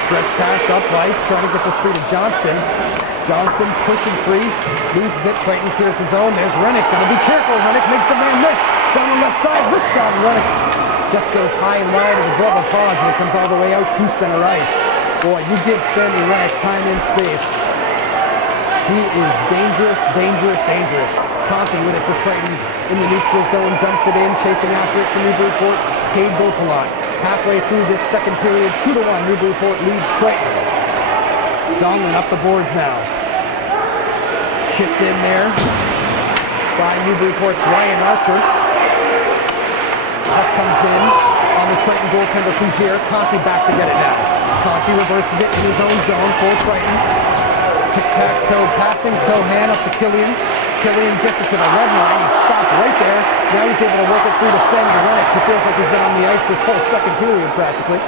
Stretch pass up ice, trying to get this free to Johnston. Johnston pushing free, loses it. Triton clears the zone. There's Rennick. Gotta be careful. Rennick makes a man miss. Down the left side, wrist shot. Rennick just goes high and wide of the glove of Hodge, and it comes all the way out to center ice. Boy, you give Sammy Rennick time and space. He is dangerous, dangerous, dangerous. Conti with it for Triton in the neutral zone, dumps it in, chasing after it for Newburyport. Cade Beauplan. Halfway through this second period, 2-1, Newburyport leads Triton. Donlan up the boards now. Chipped in there by Newburyport's Ryan Archer. Puck comes in on the Triton goaltender Fouchier. Conti back to get it now. Conti reverses it in his own zone for Triton. Tic-tac-toe passing, Cohan up to Killian. Killian gets it to the red line. He's stopped right there. Now he's able to work it through to Sammy Rennick, who feels like he's been on the ice this whole second period practically.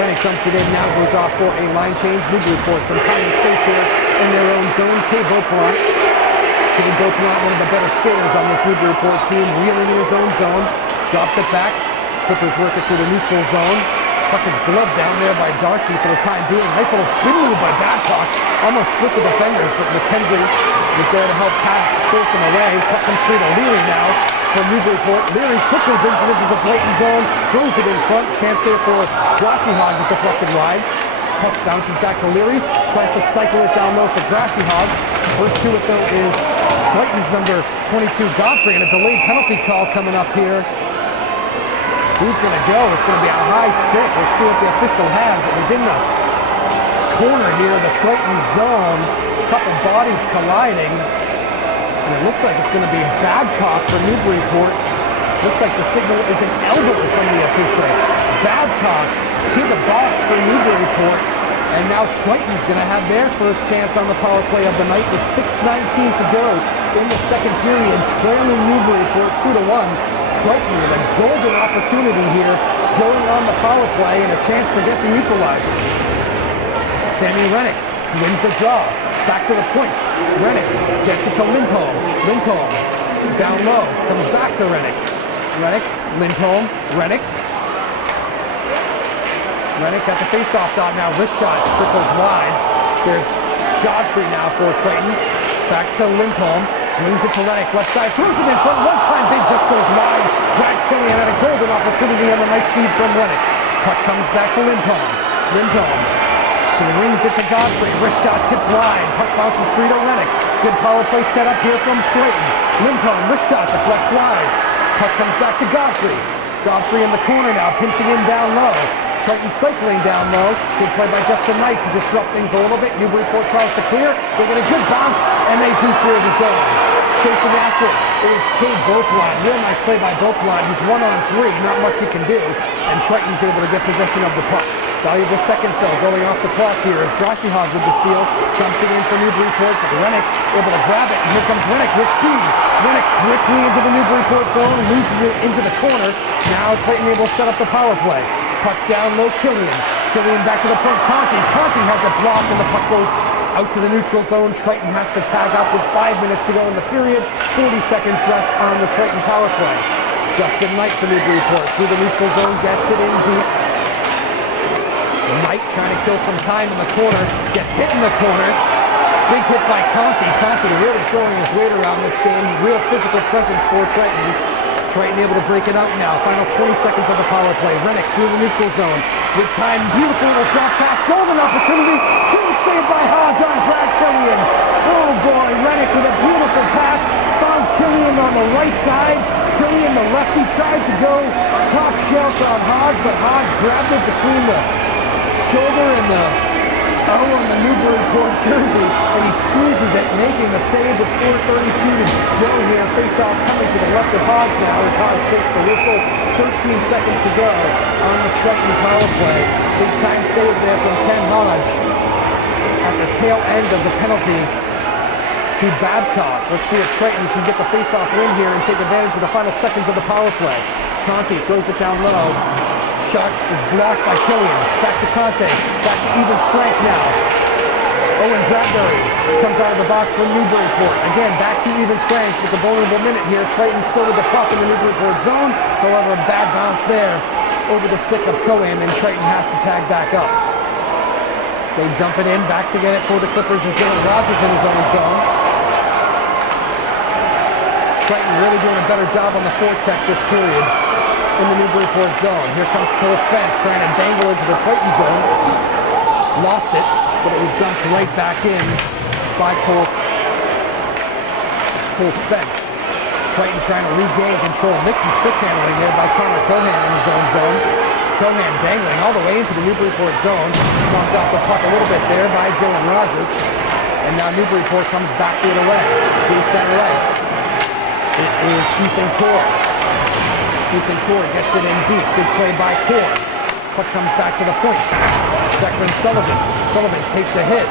Rennick dumps it in, now goes off for a line change. Newburyport, some time and space here in their own zone. Cade Beaupont, one of the better skaters on this Newburyport team, reeling in his own zone. Drops it back. Clippers work it through the neutral zone. Puck is gloved down there by Darcy for the time being. Nice little spin move by Babcock. Almost split the defenders, but McKendry was there to help force him away. Puck comes through to Leary now for Newburyport. Leary quickly brings it into the Triton zone, throws it in front. Chance there for Grassy-Hog is deflected wide. Puck bounces back to Leary, tries to cycle it down low for Grassy-Hog. First to it though is Triton's number 22, Godfrey, and a delayed penalty call coming up here. Who's going to go? It's going to be a high stick. Let's see what the official has. It was in the corner here of the Triton zone. A couple bodies colliding. And it looks like it's going to be Babcock for Newburyport. Looks like the signal is an elbow from the official. Babcock to the box for Newburyport. And now Triton's going to have their first chance on the power play of the night with 6:19 to go in the second period, trailing Newburyport 2-1. Triton with a golden opportunity here going on the power play and a chance to get the equalizer. Sammy Rennick wins the draw. Back to the point. Rennick gets it to Lindholm. Lindholm down low. Comes back to Rennick. Rennick, Lindholm, Rennick. Rennick at the face-off dot now. Wrist shot trickles wide. There's Godfrey now for Triton. Back to Lindholm. Swings it to Rennick. Left side. Throws it in front. One time big just goes wide. Brad Killian had a golden opportunity on the nice feed from Rennick. Puck comes back to Lindholm. Lindholm swings it to Godfrey. Wrist shot tipped wide. Puck bounces free to Rennick. Good power play set up here from Triton. Lindholm. Wrist shot deflects wide. Puck comes back to Godfrey. Godfrey in the corner now. Pinching in down low. Triton cycling down low. Good play by Justin Knight to disrupt things a little bit. Newburyport tries to clear. They get a good bounce, and they do clear the zone. Chasing after it is Cade Beaupont. Real nice play by Beaupont. He's 1-on-3. Not much he can do. And Triton's able to get possession of the puck. Valuable seconds, though, going off the clock here as Grassy-Hog with the steal. Jumps it in for Newburyport, but Rennick able to grab it. And here comes Rennick with speed. Rennick quickly into the Newburyport zone, loses it into the corner. Now Triton able to set up the power play. Puck down low, Killian. Killian back to the point, Conti. Conti has it blocked and the puck goes out to the neutral zone. Triton has to tag up with 5 minutes to go in the period. 40 seconds left on the Triton power play. Justin Knight for Newburyport through the neutral zone, gets it in deep. Knight trying to kill some time in the corner, gets hit in the corner. Big hit by Conti. Conti really throwing his weight around this game. Real physical presence for Triton. Triton able to break it out now. Final 20 seconds of the power play. Rennick through the neutral zone. With time, beautiful little drop pass. Golden opportunity. Huge save by Hodge on Brad Killian. Oh boy, Rennick with a beautiful pass. Found Killian on the right side. Killian, the lefty, tried to go top shelf on Hodge, but Hodge grabbed it between the shoulder and the O on the Newburyport jersey, and he squeezes it, making the save with 4:32 to go here. Face-off coming to the left of Hodge now as Hodge takes the whistle. 13 seconds to go on the Triton power play. Big time save there from Ken Hodge at the tail end of the penalty to Babcock. Let's see if Triton can get the face-off win here and take advantage of the final seconds of the power play. Conti throws it down low. Shot is blocked by Killian. Back to Conte. Back to even strength now. Owen Bradbury comes out of the box for Newburyport. Again, back to even strength with the vulnerable minute here. Triton still with the puck in the Newburyport zone. However, a bad bounce there over the stick of Cohen, and Triton has to tag back up. They dump it in. Back to get it for the Clippers is Dylan Rogers in his own zone. Triton really doing a better job on the forecheck this period in the Newburyport zone. Here comes Cole Spence trying to dangle into the Triton zone. Lost it, but it was dumped right back in by Cole Spence. Triton trying to regain control. Nifty stick handling there by Connor Cohan in his own zone. Cohan dangling all the way into the Newburyport zone. Knocked off the puck a little bit there by Dylan Rogers. And now Newburyport comes back the other way through center ice. It is Ethan Core. Ethan Core gets it in deep. Good play by Core. Puck comes back to the point. Declan Sullivan. Sullivan takes a hit.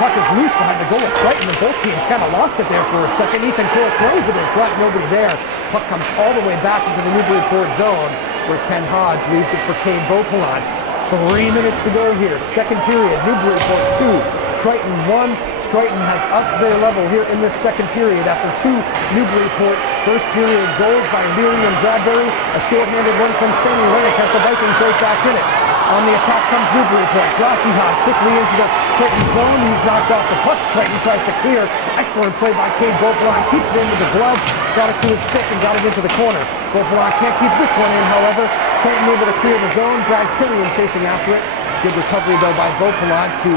puck is loose behind the goal of Triton, and both teams kind of lost it there for a second. Ethan Cole throws it in front, nobody there. Puck comes all the way back into the Newburyport zone, where Ken Hodge leaves it for Cade Beauplant. 3 minutes to go here. Second period, Newburyport 2, Triton 1. Triton has upped their level here in this second period after 2 Newburyport first period goals by Leary and Bradbury. A shorthanded one from Sammy Rennick has the Vikings right back in it. On the attack comes Newburyport. Grassy-Hog quickly into the Triton zone. He's knocked off the puck. Triton tries to clear. Excellent play by Cade Beauplant. Keeps it into the glove. Got it to his stick and got it into the corner. Beauplant can't keep this one in, however. Triton able to clear the zone. Brad Killian chasing after it. Good recovery, though, by Beauplant to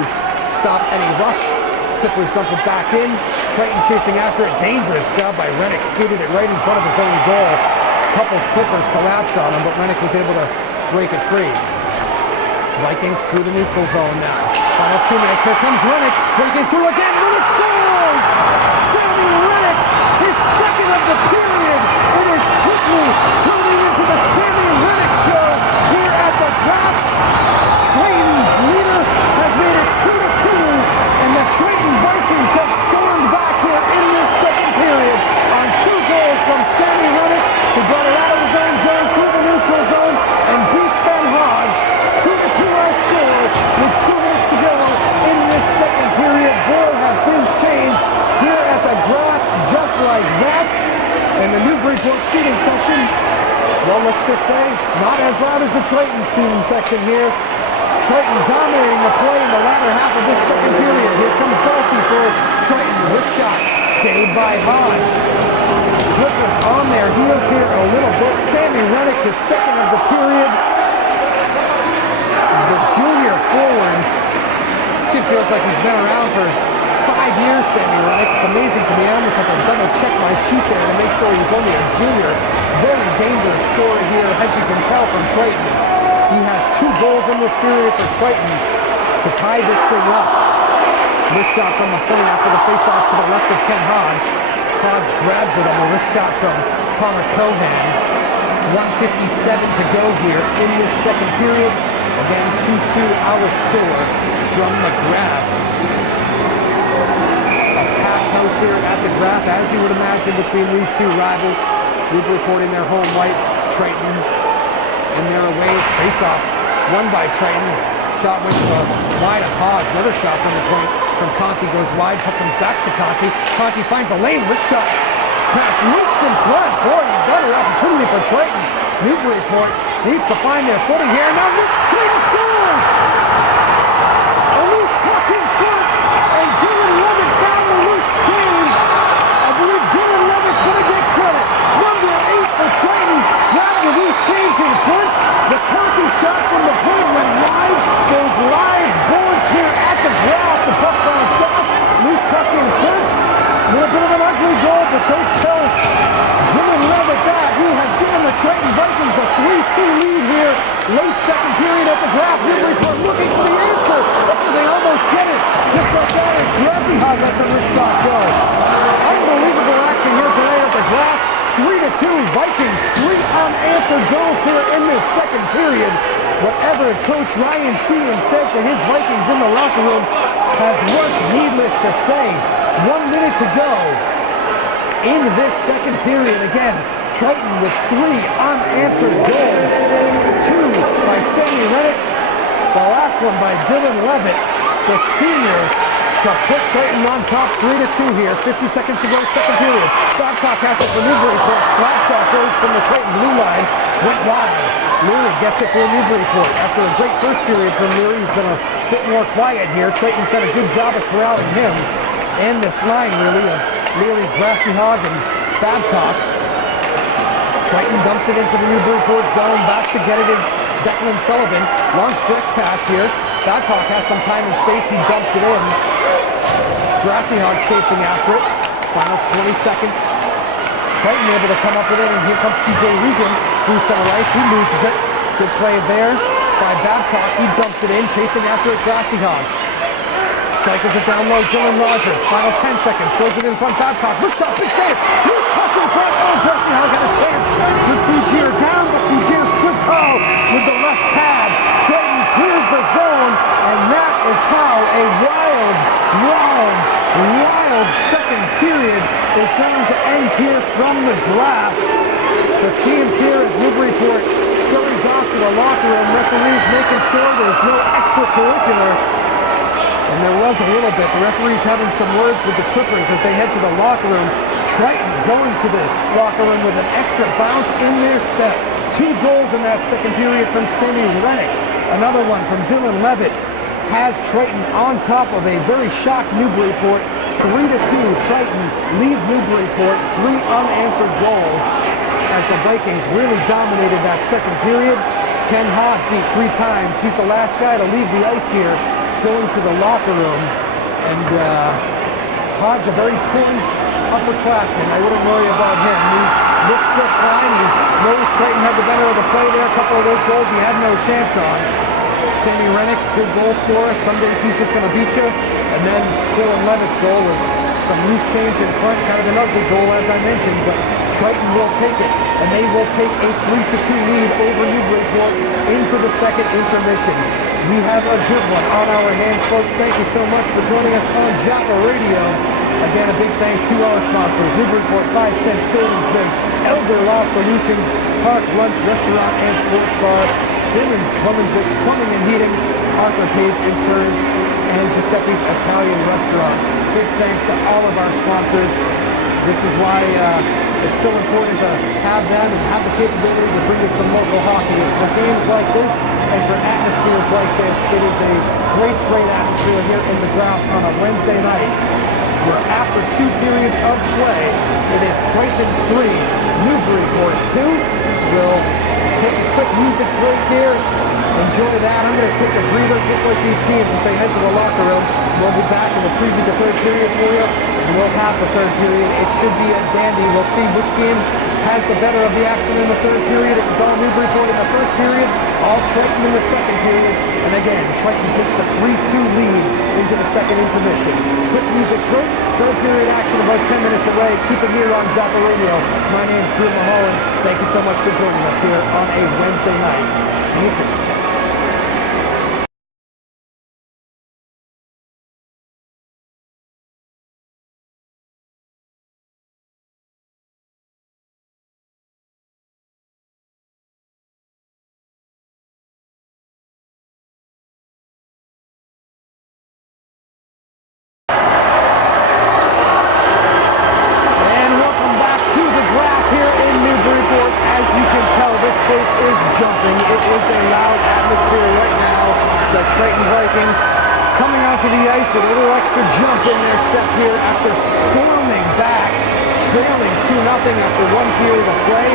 stop any rush. Clippers dump it back in. Triton chasing after it. Dangerous job by Rennick. Skated it right in front of his own goal. A couple Clippers collapsed on him, but Rennick was able to break it free. Vikings through the neutral zone now. Final 2 minutes. Here comes Rennick. Breaking through again. Rennick scores! Sammy Rennick, his second of the period. It is quickly turning into the Sammy Rennick show here at the Graph. Triton's leader has made it 2-2, and the Triton Vikings have stormed back here in this second period on 2 goals from Sammy Rennick, who brought it out of his own zone through the neutral zone and beat Ken Hodge. 2-2 our score with 2 minutes to go in this second period. Boy, have things changed here at the Graph just like that. And the Newburyport student section, well, let's just say, not as loud as the Triton student section here. Triton dominating the play in the latter half of this second period. Here comes Darcy for Triton. Wrist shot saved by Hodge. Clippers on their heels here a little bit. Sammy Rennick, his second of the period. The junior forward. Kid feels like he's been around for 5 years, Sammy Rennick. It's amazing to me. I almost have to double check my sheet there to make sure he's only a junior. Very dangerous scorer here, as you can tell from Triton. He has 2 goals in this period for Triton to tie this thing up. Wrist shot from the point after the face-off to the left of Ken Hodge. Hodge grabs it on the wrist shot from Connor Cohan. 1:57 to go here in this second period. Again, 2-2 our score from McGrath. A packed house here at the Graph, as you would imagine, between these 2 rivals. Newburyport in their home white, Triton in their aways. Face-off won by Triton. Shot went to the line of Hodge. Another shot from the point from Conti goes wide. Puck comes back to Conti. Conti finds a lane. Wrist shot. Pass loops in front. Boy, another opportunity for Triton. Newburyport needs to find their footing here. Now Triton scores! A loose puck in front, and Dylan Levitt found the loose change. I believe Dylan Levitt's going to get credit. Number 8 for Triton. Grabbed the loose change in front. The Conti shot from the point went wide. There's live boards here at the Graph. The puck bounced off. Loose puck in front. A little bit of an ugly goal, but don't tell Dylan Levitt that. He has given the Triton Vikings a 3-2 lead here. Late second period at the Graph. Newburyport looking for the answer. They almost get it. Just like that as Grassy-Hog lets a wrist shot go. Unbelievable action here tonight at the Graph. 3-2 Vikings. 3 unanswered goals here in this second period. Whatever Coach Ryan Sheehan said to his Vikings in the locker room has worked, needless to say. 1 minute to go in this second period. Again, Triton with 3 unanswered goals. 2 by Sammy Rennick. The last one by Dylan Levitt, the senior, to put Triton on top. 3-2 here. 50 seconds to go, second period. Babcock has it for Newburyport. Slap shot goes from the Triton blue line. Went wide. Leary gets it for Newburyport. After a great first period from Leary, he's been a bit more quiet here. Triton's done a good job of corralling him. And this line, really, of Leary, Grassy-Hog, and Babcock. Triton dumps it into the Newburyport zone. Back to get it is Declan Sullivan. Long stretch pass here. Babcock has some time and space. He dumps it in. Grassy-Hog chasing after it. Final 20 seconds. Triton able to come up with it, and here comes TJ Regan through center ice. He loses it. Good play there by Babcock. He dumps it in, chasing after it, Grassy-Hog. Cycles it down low, Dylan Rogers. Final 10 seconds. Throws it in front, Babcock. Wrist shot, big save. Loose puck in front. Oh, Grassy-Hog got a chance with Fugier down, but Fugier stood tall with the left pad. Triton clears the zone, and that is how a wild second period is going to end here from the graph. The teams here as Newburyport scurries off to the locker room. Referees making sure there's no extracurricular. And there was a little bit. The referees having some words with the Clippers as they head to the locker room. Triton going to the locker room with an extra bounce in their step. 2 goals in that second period from Sammy Rennick. Another one from Dylan Levitt has Triton on top of a very shocked Newburyport. 3-2, Triton leads Newburyport. 3 unanswered goals as the Vikings really dominated that second period. Ken Hodge beat 3 times. He's the last guy to leave the ice here, going to the locker room. And Hodge, a very poised upperclassman. I wouldn't worry about him. He looks just fine. He knows Triton had the better of the play there. A couple of those goals he had no chance on. Sammy Rennick, good goal scorer. Some days he's just going to beat you. And then Dylan Levitt's goal was some loose change in front, kind of an ugly goal as I mentioned, but Triton will take it, and they will take a 3-2 lead over Newburyport into the second intermission. We have a good one on our hands, folks. Thank you so much for joining us on Joppa Radio. Again, a big thanks to our sponsors, Newburyport 5 Cent Savings Bank, Elder Law Solutions, Park Lunch Restaurant and Sports Bar, Simmons Plumbing and Heating, Arthur Page Insurance, and Giuseppe's Italian Restaurant. Big thanks to all of our sponsors. This is why it's so important to have them and have the capability to bring us some local hockey. It's for games like this and for atmospheres like this. It is a great atmosphere here in the Graph on a Wednesday night, where after 2 periods of play, it is Triton 3, Newburyport 2. We'll take a quick music break here. Enjoy that. I'm going to take a breather just like these teams as they head to the locker room. We'll be back and we'll preview the third period for you. And we'll have the third period. It should be a dandy. We'll see which team has the better of the action in the third period. It was all Newburyport in the first period, all Triton in the second period. And again, Triton takes a 3-2 lead into the second intermission. Quick music break. Third period action about 10 minutes away. Keep it here on Joppa Radio. My name's Drew Mulholland. Thank you so much for joining us here on a Wednesday night. See you soon. Jumping. It is a loud atmosphere right now. The Triton Vikings coming onto the ice with a little extra jump in their step here after storming back, trailing 2-0 after 1 period of play.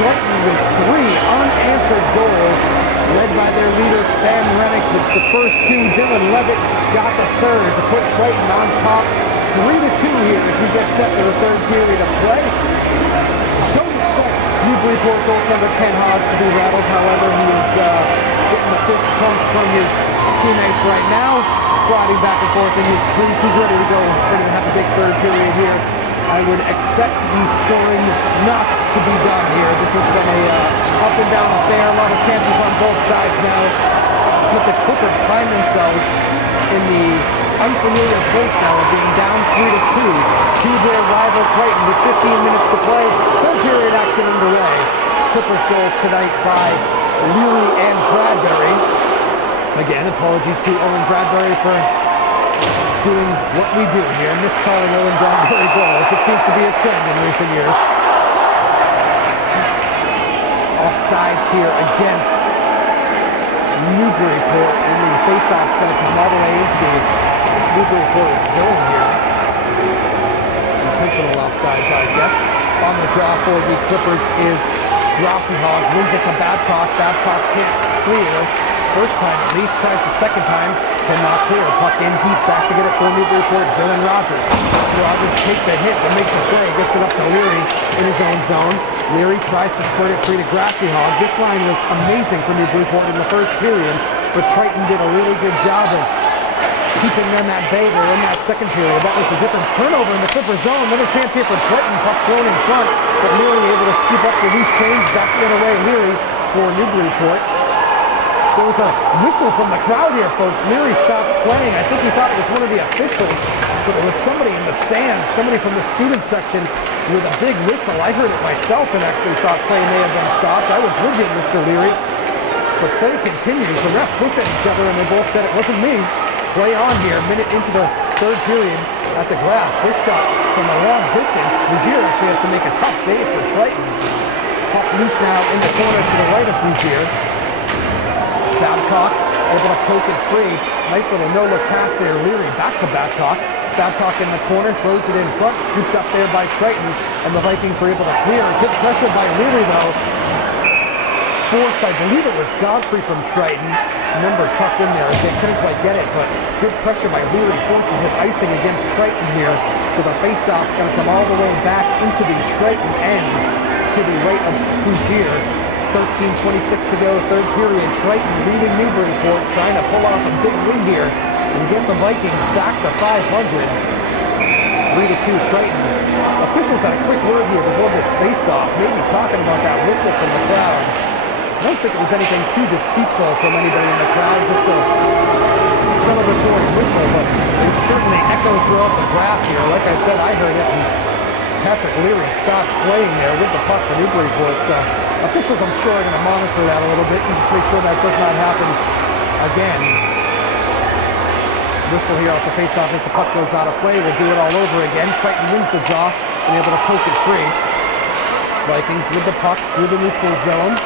Triton with 3 unanswered goals, led by their leader Sam Rennick with the first 2. Dylan Levitt got the third to put Triton on top. 3-2 here as we get set for the third period of play. Don't expect Newburyport goaltender Ken Hodge to be rattled. However, he is getting the fist pumps from his teammates right now, sliding back and forth in his crease. He's ready to go, ready to have a big third period here. I would expect the scoring not to be done here. This has been a up and down affair, a lot of chances on both sides now. But the Clippers find themselves in the unfamiliar place now of being down 3-2 to their rival Triton with 15 minutes to play. Third period action underway. Clippers goals tonight by Leary and Bradbury. Again, apologies to Owen Bradbury for doing what we do here, miscalling Owen Bradbury goals. It seems to be a trend in recent years. Offsides here against Newburyport, and the face-off's going to come all the way into the Newburyport zone here. Intentional offsides, I guess. On the draw for the Clippers is Grassyhog, wins it to Babcock. Babcock can't clear. First time at least, tries the second time, cannot clear. Puck in deep, back to get it for Newburyport, Dylan Rogers. Rogers takes a hit, but makes a play, gets it up to Leary in his own zone. Leary tries to spurt it free to Grassyhog. This line was amazing for Newburyport in the first period, but Triton did a really good job of keeping them at bay there in that second period. That was the difference. Turnover in the Clipper zone. Another chance here for Triton. Puck thrown in front, but Leary able to scoop up the loose change. That went away Leary for Newburyport. There was a whistle from the crowd here, folks. Leary stopped playing. I think he thought it was one of the officials, but it was somebody in the stands, somebody from the student section with a big whistle. I heard it myself and actually thought play may have been stopped. I was with you, Mr. Leary. But play continues. The refs looked at each other and they both said it wasn't me. Play on here, minute into the third period at the Graph. This shot from a long distance. Fougier actually has to make a tough save for Triton. Puck loose now in the corner to the right of Fougier. Babcock able to poke it free. Nice little no-look pass there. Leary back to Babcock. Babcock in the corner, throws it in front, scooped up there by Triton, and the Vikings were able to clear. Good pressure by Leary, though. Forced, I believe it was Godfrey from Triton. Number tucked in there. They couldn't quite get it, but good pressure by Leary forces it icing against Triton here. So the face-off's going to come all the way back into the Triton end to the right of Fougier. 13:26 to go, third period. Triton leading Newburyport, trying to pull off a big win here and get the Vikings back to 500. 3-2 Triton. Officials had a quick word here before this face-off, maybe talking about that whistle from the crowd. I don't think it was anything too deceitful from anybody in the crowd, just a celebratory whistle, but it certainly echoed throughout the Graph here. Like I said, I heard it, and Patrick Leary stopped playing there with the puck for Newburyport. So officials, I'm sure, are going to monitor that a little bit and just make sure that does not happen again. Whistle here off the face-off as the puck goes out of play. We'll do it all over again. Triton wins the draw and able to poke it free. Vikings with the puck through the neutral zone.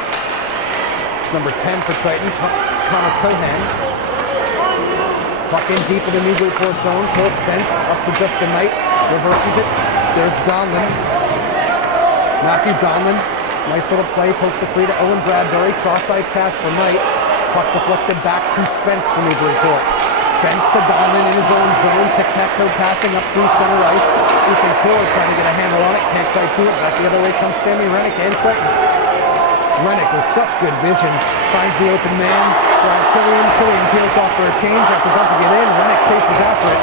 It's number 10 for Triton, Connor Cohan. Puck in deep in the Newburyport zone. Cole Spence up to Justin Knight. Reverses it. There's Donlin. Matthew Donlin. Nice little play. Pokes it free to Owen Bradbury. Cross-ice pass for Knight. Puck deflected back to Spence for Newburyport. Spence to Donlin in his own zone. Tic-tac-toe passing up through center ice. Ethan Core trying to get a handle on it. Can't quite do it. Back the other way comes Sammy Rennick and Triton. Rennick with such good vision finds the open man. Killian peels off for a change after dumping it in. Rennick chases after it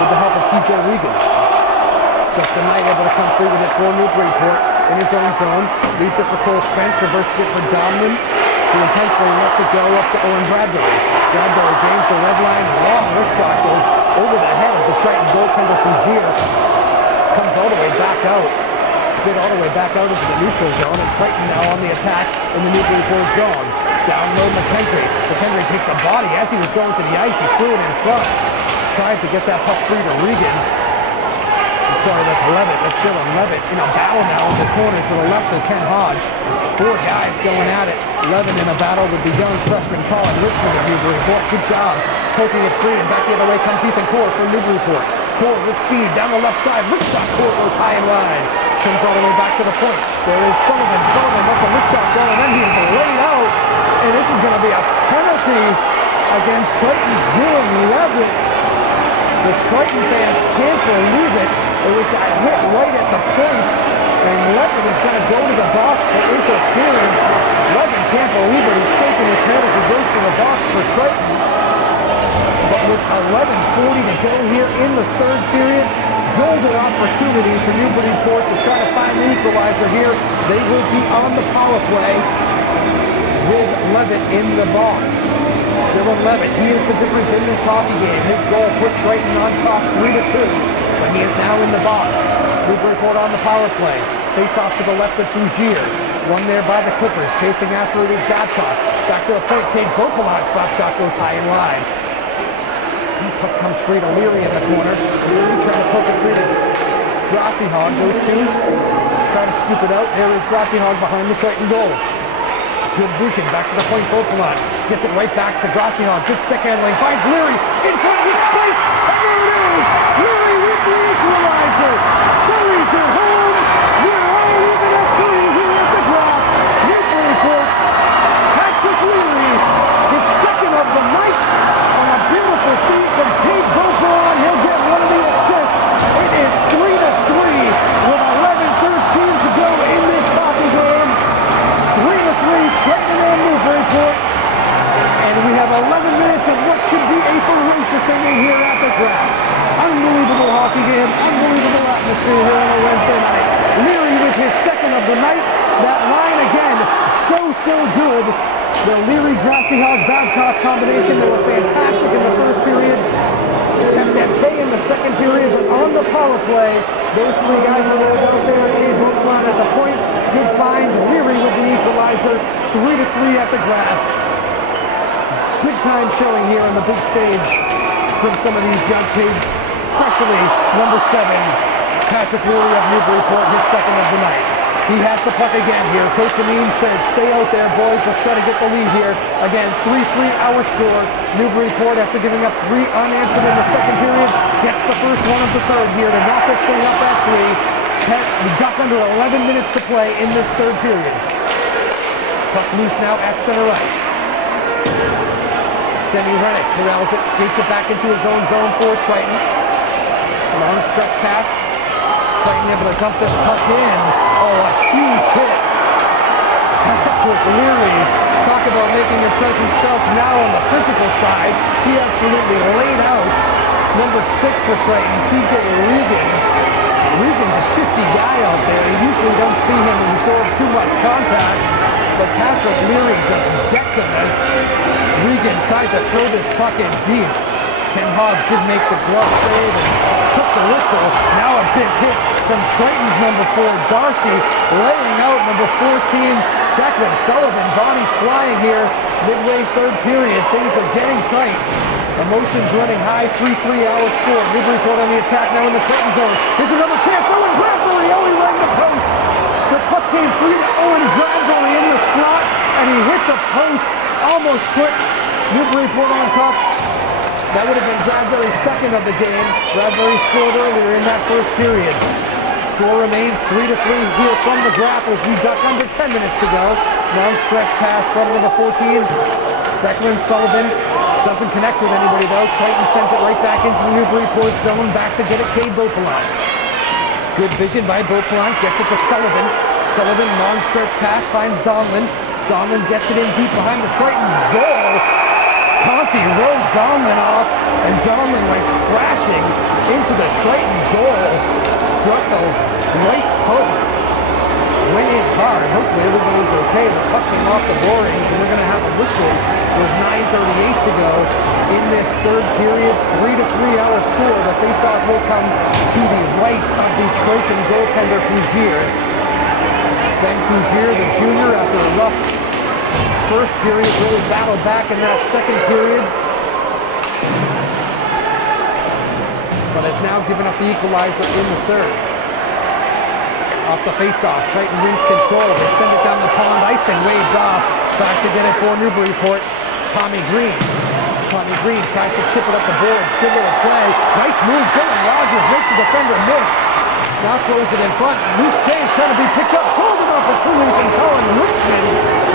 with the help of TJ Regan. Justin Knight able to come through with it for Newburyport in his own zone. Leaves it for Cole Spence. Reverses it for Donlin, who intentionally lets it go up to Owen Bradbury. Bradbury gains the red line. Long wrist shot goes over the head of the Triton goaltender Fougier. Comes all the way back out. Spit all the way back out into the neutral zone. And Triton now on the attack in the Newburyport zone. Down low McHenry. McHenry takes a body as he was going to the ice. He threw it in front. Tried to get that puck free to Regan. Sorry, that's Levitt. That's Dylan Levitt in a battle now in the corner to the left of Ken Hodge. Four guys going at it. Levitt in a battle with the young freshman Colin Richmond of Newburyport. Good job poking it free, and back the other way comes Ethan Core for Newburyport. Core with speed down the left side. Wrist shot. Core goes high and wide. Comes all the way back to the point. There is Sullivan. Sullivan lets a wrist shot go, and then he is laid out. And this is going to be a penalty against Triton's Dylan Levitt. The Triton fans can't believe it. It was that hit right at the point, and Levitt is going to go to the box for interference. Levitt can't believe it. He's shaking his head as he goes to the box for Triton. But with 11:40 to go here in the third period, golden opportunity for Newburyport to try to find the equalizer here. They will be on the power play with Levitt in the box. Dylan Levitt, he is the difference in this hockey game. His goal put Triton on top 3-2, but he is now in the box. Newburyport on the power play. Face off to the left of Fougier. One there by the Clippers. Chasing after it is Babcock. Back to the point. Cade Beaupelon. Slap shot goes high and wide. Puck comes free to Leary in the corner. Leary trying to poke it free to Grassyhog. Those two try to scoop it out. There is Grassyhog behind the Triton goal. Good vision. Back to the point. Beaupelon gets it right back to Grassyhog. Good stick handling. Finds Leary in front with space. And there it is. Leary with the equalizer. Buries it home. We're all even at 3 here at the Graph. Newburyport's Patrick Leary, his second of the night, on a beautiful feed from Cade Beaupelon. He'll get one of the assists. It is 3-3 with 11:13 to go in this hockey game. 3-3, Triton and Newburyport. And we have 11 minutes of what should be a ferocious inning here at the Graph. Unbelievable hockey game, unbelievable atmosphere here on a Wednesday night. Leary with his second of the night. That line again, so good. The Leary, Grassy Hog, Babcock combination, they were fantastic in the first period. Kept at bay in the second period, but on the power play, those three guys are going to go out there. Cade Boquelant at the point. Good find. Leary with the equalizer. 3-3 at the graph. Big time showing here on the big stage from some of these young kids, especially number 7, Patrick Leary of Newburyport, his second of the night. He has the puck again here. Coach Amin says, stay out there, boys. Let's try to get the lead here. Again, 3-3 our score. Newburyport, after giving up 3 unanswered in the second period, gets the first one of the third here to knock this thing up at 3. We duck under 11 minutes to play in this third period. Puck loose now at center ice. Semi Rennick corrals it, skates it back into his own zone for Triton. Long stretch pass. Triton able to dump this puck in. Oh, a huge hit. Patrick Leary, talk about making your presence felt now on the physical side. He absolutely laid out number 6 for Triton, TJ Regan. Regan's a shifty guy out there. You usually don't see him absorb too much contact, but Patrick Leary just decked him as Regan tried to throw this puck in deep. Ken Hodge did make the glove save and took the whistle. Now a big hit from Triton's number 4, Darcy, laying out number 14, Declan Sullivan. Bodies flying here midway third period. Things are getting tight. Emotions running high. 3-3 our score. Newburyport on the attack now in the Triton zone. Here's another chance. Owen Bradbury. Oh, he rang the post. The puck came free to Owen Bradbury in the slot, and he hit the post. Almost put Newburyport on top. That would have been Bradbury's second of the game. Bradbury scored earlier in that first period. Score remains 3-3 here from the graph as we duck under 10 minutes to go. Long stretch pass from number 14. Declan Sullivan doesn't connect with anybody though. Triton sends it right back into the Newburyport zone. Back to get it, Cade Boquelant. Good vision by Boquelant. Gets it to Sullivan. Sullivan, long stretch pass, finds Donlan. Donlan gets it in deep behind the Triton goal. Conti rode Donlan off, and Donlan went crashing into the Triton goal. Struck the right post. Went in hard. Hopefully everybody's okay. The puck came off the boarings, and we're going to have a whistle with 9:38 to go in this third period. 3-3 our score. The faceoff will come to the right of the Triton goaltender Fougier. Ben Fougier, the junior, after a rough first period, really battled back in that second period, but has now given up the equalizer in the third. Off the faceoff, Triton wins control. They send it down the pond, icing waved off. Back to get it for Newburyport. Tommy Green. Tommy Green tries to chip it up the boards. Good little play. Nice move. Dylan Rogers makes the defender miss. Now throws it in front. Loose change trying to be picked up. Golden opportunity from Colin Richmond.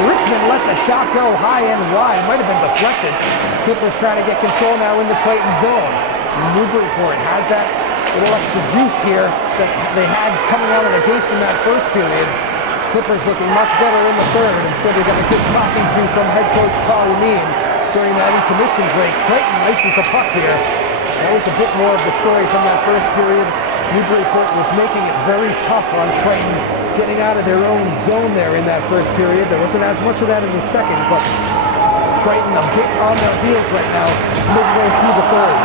Richmond let the shot go high and wide. Might have been deflected. Clippers trying to get control now in the Triton zone. Newburyport has that little extra juice here that they had coming out of the gates in that first period. Clippers looking much better in the third. I'm sure they got a good talking to from head coach Paul Amin during that intermission break. Triton ices the puck here. That was a bit more of the story from that first period. Newburyport was making it very tough on Triton, getting out of their own zone there in that first period. There wasn't as much of that in the second, but Triton a bit on their heels right now, midway through the third.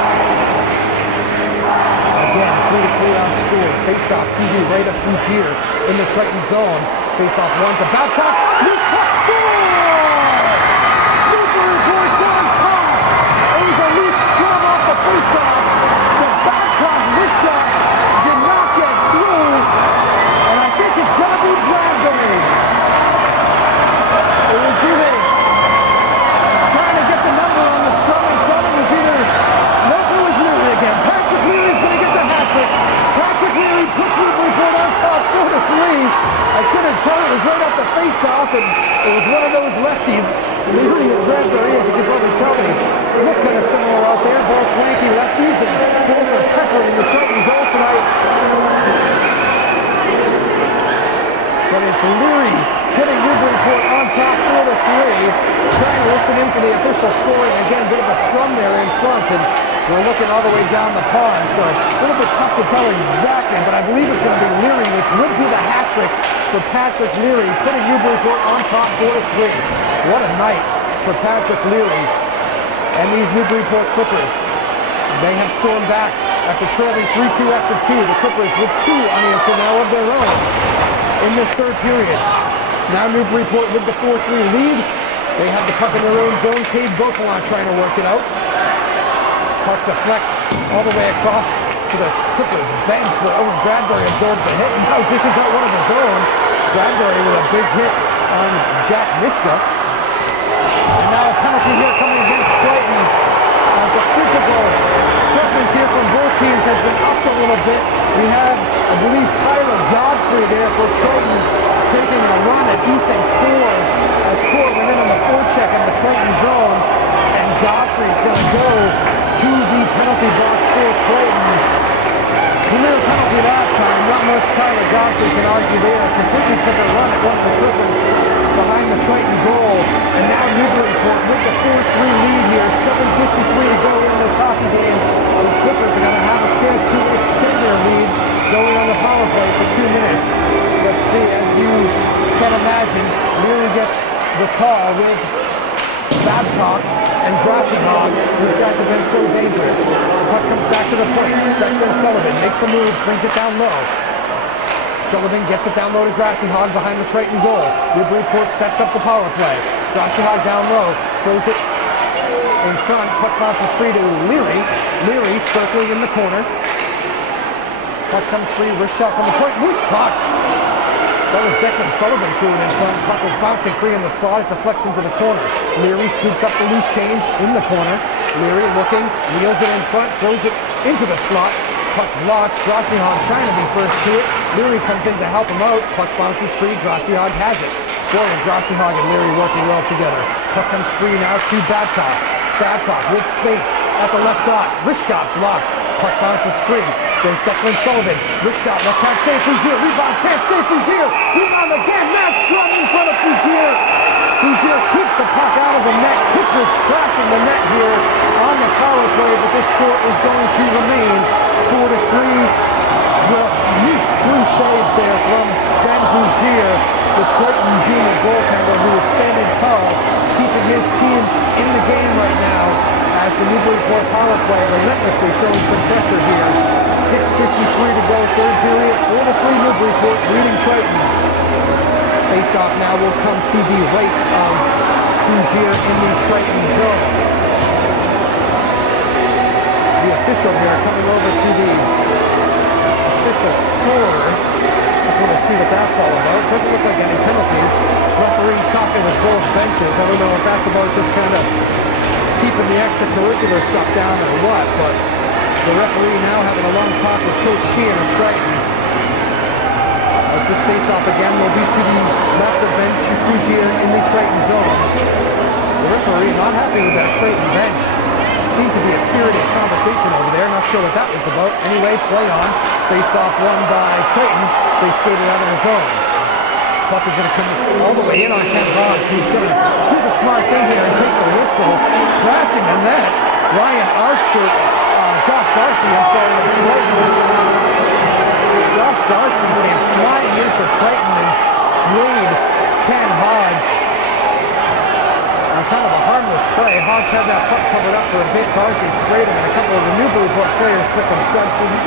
Again, 3-3 our score. Face-off TV right up Fougier in the Triton zone. Face-off one to Babcock. Loose puck, score! Newburyport's on top! It was a loose scrum off the face-off. The Babcock wrist shot did not get through, and I think it's going to be Bradbury. It was either trying to get the number on the scrum in front. It was either, nope, it was Leary again. Patrick Leary's going to get the hat-trick. Patrick Leary puts Newburyport on top, 4-3. I couldn't tell, it was right off the face-off, and it was one of those lefties. Leary and Bradbury, as you can probably tell, they look kind of similar out there. Both lanky lefties, and both are peppering the Triton goal tonight. But it's Leary putting Newburyport on top, 4-3. Trying to listen in for the official score, and again, a bit of a scrum there in front, and We're looking all the way down the pond, so a little bit tough to tell exactly, but I believe it's going to be Leary, which would be the hat trick for Patrick Leary, putting Newburyport on top 4-3. What a night for Patrick Leary and these Newburyport Clippers. They have stormed back after trailing 3-2 after 2. The Clippers with 2 unanswered now of their own in this third period. Now Newburyport with the 4-3 lead. They have the puck in their own zone. Cade Beauplan trying to work it out. Puck deflects all the way across to the Clippers bench where Owen Bradbury absorbs a hit and now dishes out one of his own. Bradbury with a big hit on Jack Miska. And now a penalty here coming against Triton as the physical presence here from both teams has been upped a little bit. We had, I believe, Tyler Godfrey there for Triton taking a run at Ethan Core as Core went in on the forecheck in the Triton zone. And Godfrey's going to go to the penalty box for Triton. Clear penalty that time. Not much Tyler Godfrey can argue there. Completely took a run at one of the Clippers behind the Triton goal. And now Newburyport with the 4-3 lead here. 7:53 to go in this hockey game. The Clippers are going to have a chance to extend their lead going on the power play for 2 minutes. Let's see, as you can imagine, Leary gets the call with Babcock and Grassyhog. These guys have been so dangerous. The puck comes back to the point. Declan Sullivan makes a move, brings it down low. Sullivan gets it down low to Grassyhog behind the Triton goal. Newburyport sets up the power play. Grassyhog down low, throws it in front. Puck bounces free to Leary. Leary circling in the corner. Puck comes free, wrist shot from the point. Loose puck. That was Declan Sullivan threw it in front. Puck was bouncing free in the slot. It deflects into the corner. Leary scoops up the loose change in the corner. Leary looking, wheels it in front, throws it into the slot. Puck blocked. Grassyhog trying to be first to it. Leary comes in to help him out. Puck bounces free. Grassyhog has it. Boy, and Grassyhog and Leary working well together. Puck comes free now to Babcock. Babcock with space at the left dot. Wrist shot blocked. Puck bounces free. There's Declan Sullivan. Wrist shot, left hand save Fougier. Rebound chance, save Fougier. Rebound again. Matt Scrum in front of Fougier. Fougier keeps the puck out of the net. Clippers crashing the net here on the power play, but this score is going to remain 4-3. At least 3 saves there from Ben Fougier, the Triton junior goaltender who is standing tall, keeping his team in the game right now as the Newburyport power play relentlessly showing some pressure here. 6:53 to go, third period. 4-3 Newburyport leading Triton. Face-off now will come to the right of Fougier in the Triton zone. The official here coming over to the official scorer. Just want to see what that's all about. Doesn't look like any penalties. Referee talking with both benches. I don't know if that's about just kind of keeping the extracurricular stuff down or what, but the referee now having a long talk with Coach Sheehan of Triton. As this face-off again will be to the left of Ben Fougier in the Triton zone. The referee not happy with that Triton bench. Seemed to be a spirited conversation over there. Not sure what that was about. Anyway, play on. Face-off won by Triton. They skated out of the zone. Puck is going to come all the way in on Ken Hodge. He's going to do the smart thing here and take the whistle. Crashing the net. Ryan Archer, Josh Darcy, I'm sorry, of Triton. Josh Darcy came flying in for Triton and slayed Ken Hodge. Kind of a harmless play. Hodge had that puck covered up for a bit. Darcy sprayed him, and a couple of the Newburyport players took him substitute.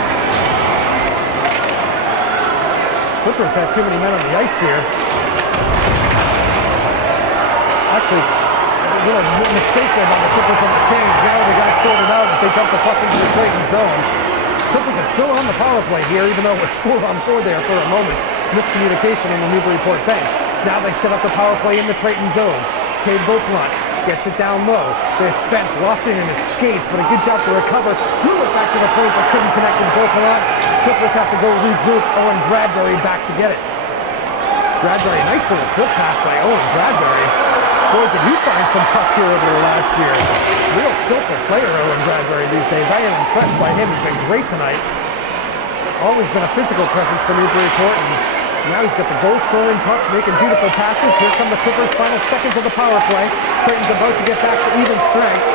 Clippers had too many men on the ice here. Actually, a little mistake there by the Clippers on the change. Now they got sorted out as they dumped the puck into the Triton zone. Clippers are still on the power play here, even though it was 4-on-4 there for a moment. Miscommunication on the Newburyport bench. Now they set up the power play in the Triton zone. Cade Beauplan gets it down low. There's Spence, lost it in his skates, but a good job to recover. Threw it back to the point, but couldn't connect with Beauplan. Clippers have to go regroup. Owen Bradbury back to get it. Bradbury, nice little flip pass by Owen Bradbury. Boy, did he find some touch here over the last year. Real skillful player, Owen Bradbury, these days. I am impressed by him. He's been great tonight. Always been a physical presence for Newburyport, and now he's got the goal-scoring touch, making beautiful passes. Here come the Clippers' final seconds of the power play. Triton's about to get back to even strength.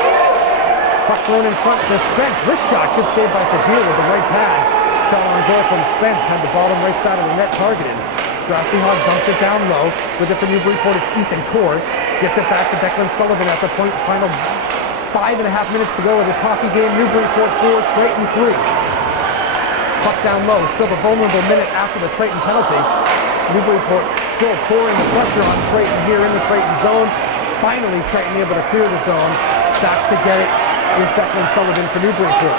Puck thrown in front to Spence. Wrist shot, good save by Fagier with the right pad. Shot on goal from Spence, had the bottom right side of the net targeted. Grassy Hog dumps it down low. With it for Newburyport is Ethan Cord. Gets it back to Declan Sullivan at the point. Final 5.5 minutes to go in this hockey game. Newburyport 4, Triton 3. Puck down low, still the vulnerable minute after the Triton penalty. Newburyport still pouring the pressure on Triton here in the Triton zone. Finally, Triton able to clear the zone. Back to get it is Declan Sullivan for Newburyport.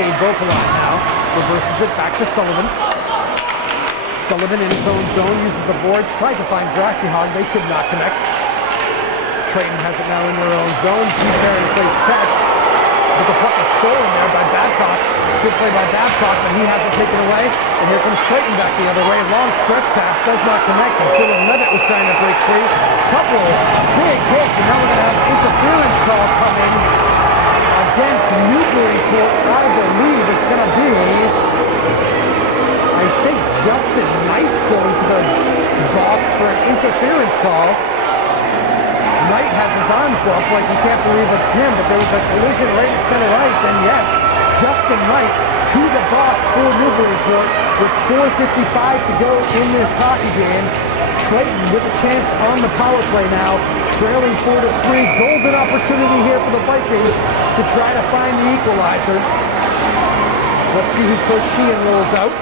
Cade Beauclair now reverses it back to Sullivan. Sullivan in his own zone uses the boards, tried to find Grassy Hog, they could not connect. Triton has it now in their own zone. Newbury plays catch, but the puck is stolen there by Babcock. Good play by Babcock, but he has it taken away. And here comes Triton back the other way. Long stretch pass, does not connect as Dylan Levitt was trying to break free. Couple big hits, and now we're going to have an interference call coming against Newburyport. I believe it's going to be, I think, Justin Knight going to the box for an interference call. Knight has his arms up like he can't believe it's him, but there was a collision right at center ice, and yes, Justin Knight to the box for Newburyport with 4:55 to go in this hockey game. Triton with a chance on the power play now, trailing 4-3. Golden opportunity here for the Vikings to try to find the equalizer. Let's see who Coach Sheehan rolls out.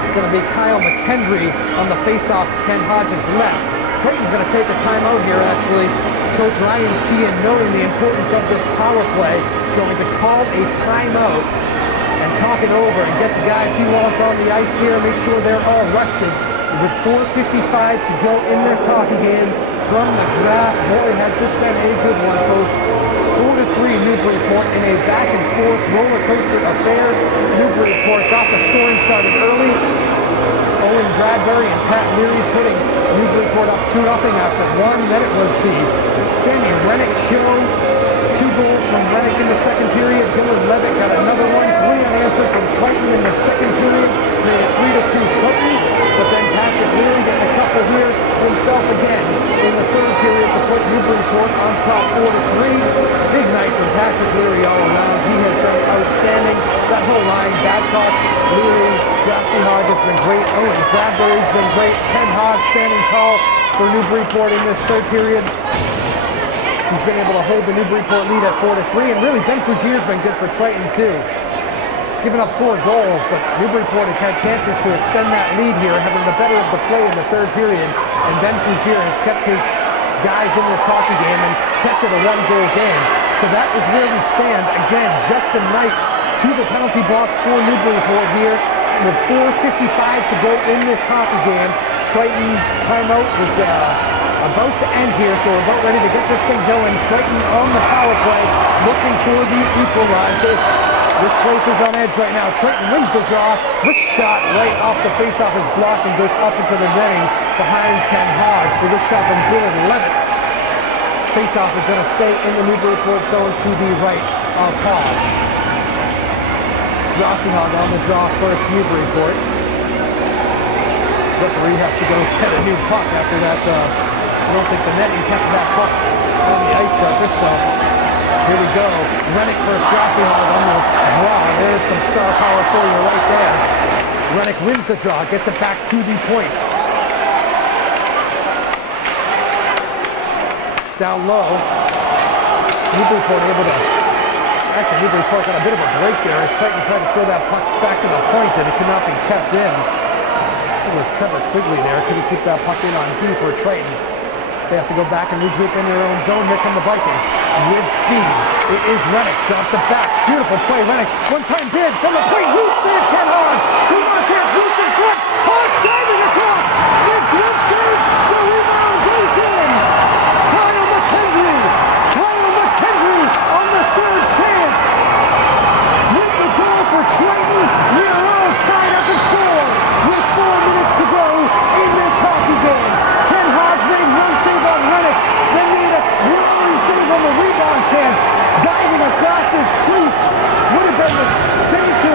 It's going to be Kyle McKendry on the face-off to Ken Hodges' left. Triton's going to take a timeout here, actually. Coach Ryan Sheehan, knowing the importance of this power play, going to call a timeout and talk it over and get the guys he wants on the ice here, make sure they're all rested. With 4:55 to go in this hockey game from the Graph. Boy, has this been a good one, folks. 4-3 Newburyport in a back-and-forth roller coaster affair. Newburyport got the scoring started early. Owen Bradbury and Pat Leary putting Newburyport up 2-0 after one. Then it was the Sammy Rennick show. 2 goals from Rennick in the second period. Dylan Levitt got another one. 3 unanswered from Triton in the second period. Made it 3-2 Triton. But then Patrick Leary getting a couple here himself again in the third period to put Newburyport on top 4-3. Big night from Patrick Leary all around. He has been outstanding. That whole line, Babcock, Leary, Grassy Hog has been great. Owen Bradbury's been great. Ken Hodge standing tall for Newburyport in this third period. He's been able to hold the Newburyport lead at 4-3, and really Ben Fougier's been good for Triton too. He's given up 4 goals, but Newburyport has had chances to extend that lead here, having the better of the play in the third period, and Ben Fougier has kept his guys in this hockey game and kept it a 1-goal game. So that is where we stand. Again, Justin Knight to the penalty box for Newburyport here with 4:55 to go in this hockey game. Triton's timeout is about to end here, so we're about ready to get this thing going. Triton on the power play, looking for the equalizer. This place is on edge right now. Triton wins the draw. This shot right off the faceoff is blocked and goes up into the netting behind Ken Hodge. So this shot from Dylan Levitt. Faceoff is going to stay in the Newburyport zone to the right of Hodge. Grassy Hog on the draw first, Newburyport. Referee has to go get a new puck after that. I don't think the netting kept that puck on the ice surface, so here we go. Rennick first, Grassy Hog on the draw. There's some star power for you right there. Rennick wins the draw, gets it back to the point. Down low. Newburyport able to... Actually, Newburyport got a bit of a break there as Triton tried to throw that puck back to the point, and it could not be kept in. It was Trevor Quigley there. Could he keep that puck in on T for Triton? They have to go back and regroup in their own zone. Here come the Vikings with speed. It is Rennick. Drops it back. Beautiful play. Rennick. One-time bid from the point. Huge save. Ken Hodge. Who wants chance? Loose in front. Hodge diving across. Makes one save. The rebound goes in. Kyle McKendry. Kyle McKendry on the third chance. With the goal for Triton. We are all tied up at 4 with 4 minutes to go in this hockey game. Ken Hodge made one save on Rennick, then made a swirling save on the rebound chance, diving across his crease. Would have been the save to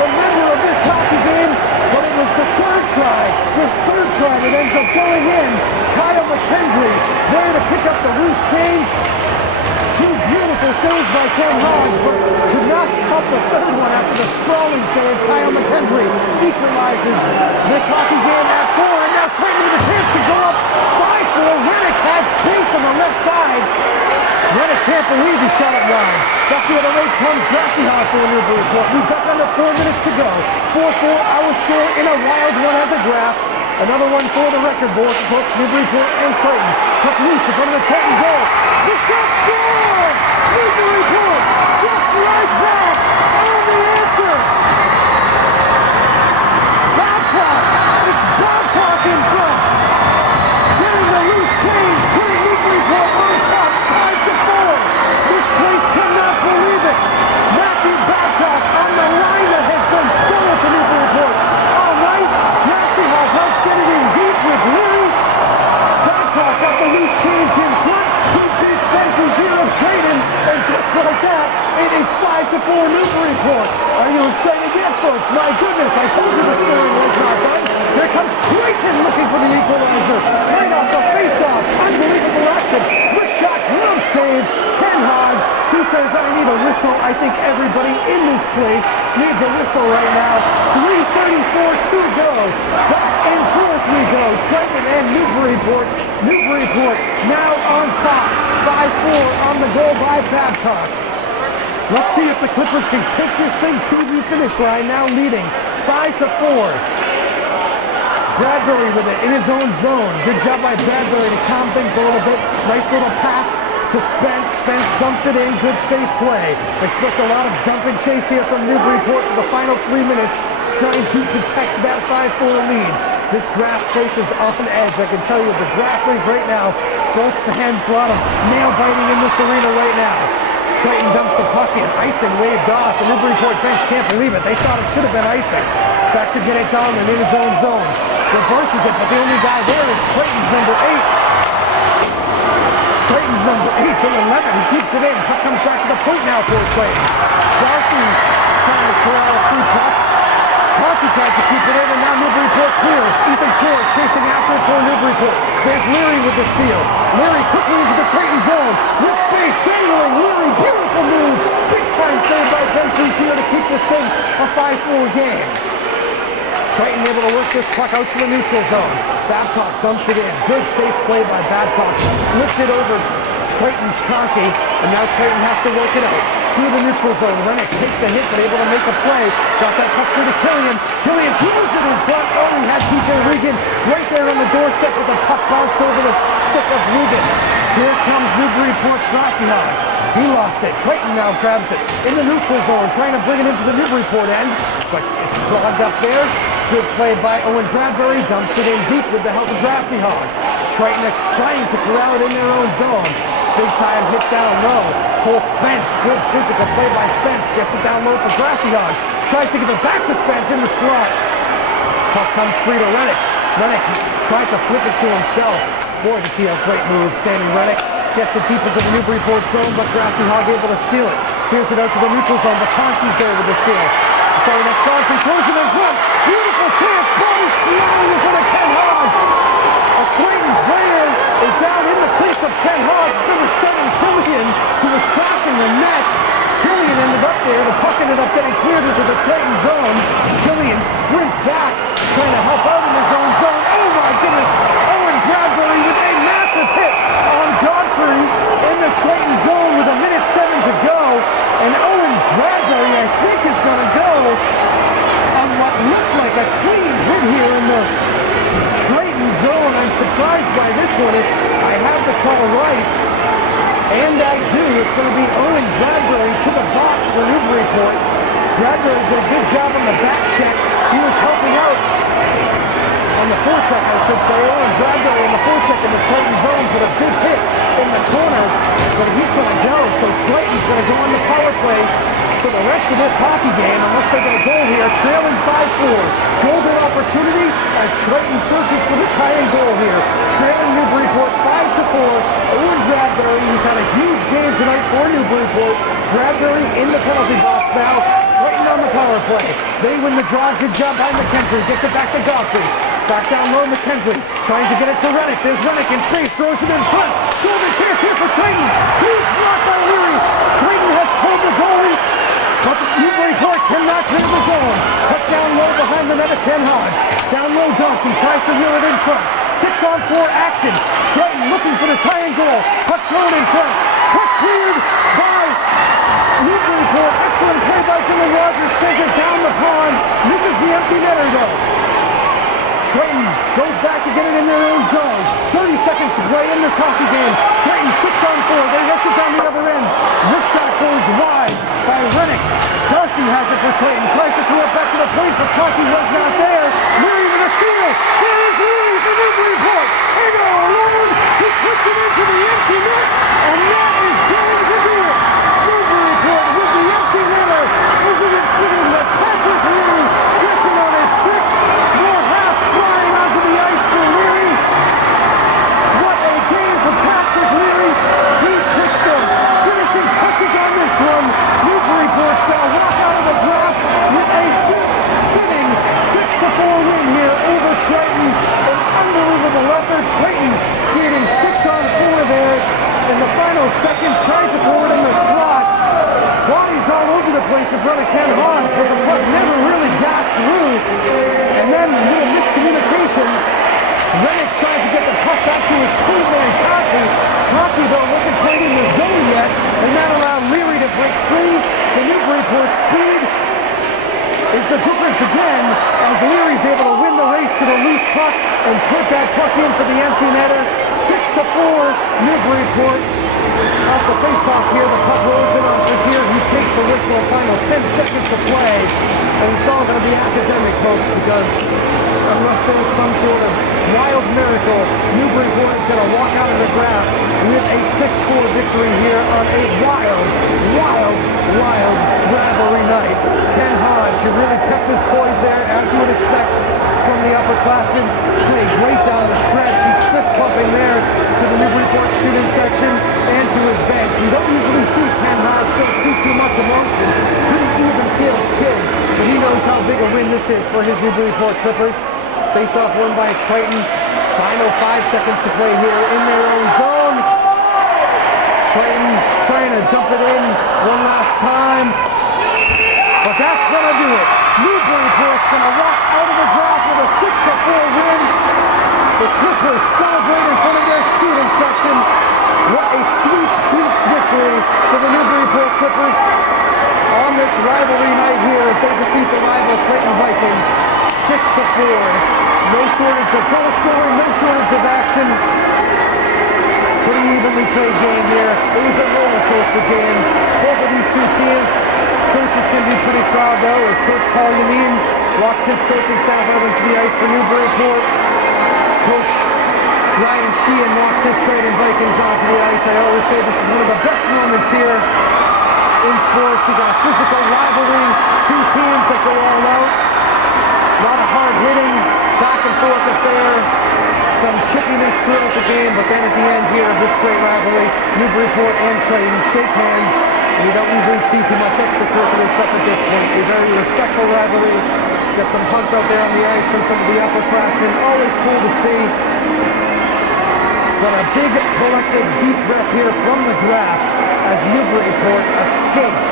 remember of this hockey game, but it was the third try that ends up going in. Kyle McKendry there to pick up the loose change. Two beautiful saves by Ken Hodge, but could not stop the third one after the sprawling save. Kyle McKendry equalizes this hockey game at 4, and now Triton with a chance to go up 5-4. Rennick had space on the left side. Rennick can't believe he shot it wide. Back the other way comes Grassy Hog for Newburyport. We've got under 4 minutes to go. 4-4 our score in a wild one at the graph. Another one for the record books, Newburyport and Triton. Puck loose in front of the Triton goal. The shot score! Newburyport just right back on the answer. Babcock, it's Babcock in front. Getting the loose change, putting Newburyport on top, 5-4. This place cannot believe it. Matthew Babcock on the line that has been stellar for Newburyport all night. Grassy Hog helps get it in deep with Leary. Babcock got the loose change in front. He beats Ben Fougier of Triton, and just like that, it is 5-4 Newburyport. Are you excited yet, folks? My goodness, I told you the scoring was not done. Here comes Triton looking for the equalizer. Right off the face-off, unbelievable action. Wrist shot, glove save. Ken Hodge, he says, I need a whistle. I think everybody in this place needs a whistle right now. 3:34 to go. Back and forth we go. Triton and Newburyport. Newburyport now on top. 5-4 on the goal by Babcock. Let's see if the Clippers can take this thing to the finish line, now leading 5-4. Bradbury with it in his own zone. Good job by Bradbury to calm things a little bit. Nice little pass to Spence. Spence dumps it in. Good safe play. Expect a lot of dump and chase here from Newburyport for the final 3 minutes, trying to protect that 5-4 lead. This graph places on edge. I can tell you the graph right now, both hands, a lot of nail biting in this arena right now. Triton dumps the puck in. Icing waved off. The Newburyport bench can't believe it. They thought it should have been icing. Back to get it down and in his own zone. Reverses it, but the only guy there is Triton's number 8. Triton's number 8 to 11. He keeps it in. Puck comes back to the point now for Triton. Darcy trying to corral a free puck. Conti tried to keep it in, and now Newburyport clears. Ethan Core chasing after it for Newburyport. There's Leary with the steal. Leary quickly into the Triton zone. With space, dangling. Leary, beautiful move. Big time save by Ben Fougier to keep this thing a 5-4 game. Triton able to work this puck out to the neutral zone. Babcock dumps it in. Good safe play by Babcock. Flipped it over Triton's Conti, and now Triton has to work it out through the neutral zone. Rennick takes a hit, but able to make a play. Got that puck through to Killian. Killian throws it in front. Oh, he had TJ Regan right there on the doorstep, with the puck bounced over the stick of Regan. Here comes Newburyport's Grassy Hog. He lost it. Triton now grabs it in the neutral zone, trying to bring it into the Newburyport end, but it's clogged up there. Good play by Owen Bradbury. Dumps it in deep with the help of Grassy Hog. Triton trying to corral it in their own zone. Big time hit down low. Cole Spence, good physical play by Spence. Gets it down low for Grassy Hog. Tries to give it back to Spence in the slot. Puck comes free to Rennick. Rennick tried to flip it to himself. Boy, does he have great moves. Sammy Rennick gets it deep into the Newburyport zone, but Grassy Hog able to steal it. Clears it out to the neutral zone, but Conti's there with the steal. Sorry, that's Garson. Throws it in front. Beautiful chance. Ball is flying in front of Ken Hodge. A Triton player is down in the face of Ken Hodge. Number 7, Killian, who was crashing the net. Killian ended up there. The puck ended up getting cleared into the Triton zone. Killian sprints back, trying to help out in his own zone. Oh my goodness! Owen Bradbury with a massive hit on Godfrey in the Triton zone with 1:07 to go. And Owen Bradbury, I think, is going to go on what looked like a clean hit here in the Triton zone. I'm surprised by this one. If I have the call right, and I do, it's going to be Owen Bradbury to the box for Newburyport. Bradbury did a good job on the back check. He was helping out on the forecheck, I should say. Owen Bradbury on the forecheck in the Triton zone put a big hit in the corner, but he's going to go. So Triton's going to go on the power play for the rest of this hockey game, unless they get a goal here, trailing 5-4. Golden opportunity as Triton searches for the tying goal here. Trailing Newburyport 5-4. Owen Bradbury, who's had a huge game tonight for Newburyport. Bradbury in the penalty box now. Triton on the power play. They win the draw. Good job by McKendry. Gets it back to Godfrey. Back down low, McKendry trying to get it to Rennick. There's Rennick in space, throws it in front. Golden chance here for Triton. Huge block by Leary. Triton has pulled the goalie, but Newburyport cannot clear the zone. Cut down low behind the net of Ken Hodge. Down low, Dawson tries to wheel it in front. 6-on-4 action. Triton looking for the tying goal. Puck thrown in front. Puck cleared by Newburyport. Excellent play by Dylan Rogers. Sends it down the pond. Misses the empty netter though. Triton goes back to get it in their own zone. 30 seconds to play in this hockey game. Triton 6-on-4. They rush it down the other end. This shot goes wide by Rennick. Darcy has it for Triton. Tries to throw it back to the point, but Conti was not there. Leary with a steal. There is Leary for Newburyport. And all alone, he puts it into the empty net, and that is going to do it. Newburyport with the empty netter. Isn't it fitting that Patrick Leary gets it on his stick? More halves flying onto the ice for Leary. What a game for Patrick Leary. He puts the finishing touches on this one. Newburyport's going to walk out of the draft with a fitting 6-4 win here over Triton. An unbelievable effort. Triton skating 6-on-4 there in the final seconds, trying to throw it in the slot. Bodies all over the place in front of Ken Hodge, but the puck never really got through. And then a little miscommunication. Rennick tried to get the puck back to his point man, Conti. Conti, though, wasn't quite in the zone yet, and that allowed Leary to break free. The Newburyport speed is the difference again, as Leary's able to win the race to the loose puck and put that puck in for the empty netter. 6-4, Newburyport. Off the face-off here, the puck rolls in on Frazier. He takes the whistle. Final 10 seconds to play, and it's all going to be academic, folks, because unless there's some sort of wild miracle, Newburyport is going to walk out of the draft with a 6-4 victory here on a wild rivalry night. Ken Hodge, who really kept his poise there, as you would expect from the upperclassmen, played great down the stretch. He's fist pumping there to the Newburyport student section and to his bench. You don't usually see Ken Hodge show too much emotion. Pretty even-keeled kid, but he knows how big a win this is for his Newburyport Clippers. Face-off won by Triton. Final 5 seconds to play here in their own zone. Triton trying to dump it in one last time. But that's going to do it. Newburyport's going to walk out of the draft with a 6-4 win. The Clippers celebrate in front of their student section. What a sweet victory for the Newburyport Clippers on this rivalry night here as they defeat the rival Triton Vikings 6-4. No shortage of goal scoring, no shortage of action. Pretty evenly played game here. It was a roller coaster game. Both of these two teams, coaches can be pretty proud though, as Coach Paul Yamin walks his coaching staff out into the ice for Newburyport. Coach Ryan Sheehan walks his Triton Vikings onto the ice. I always say this is one of the best moments here in sports. You got a physical rivalry, two teams that go all out. A lot of hard hitting, back and forth affair, some chippiness throughout the game, but then at the end here of this great rivalry, Newburyport and Triton shake hands, and you don't usually see too much extracurricular stuff at this point. A very respectful rivalry. Got some hugs out there on the ice from some of the upperclassmen. Always cool to see. But a big collective deep breath here from the graph as Newburyport escapes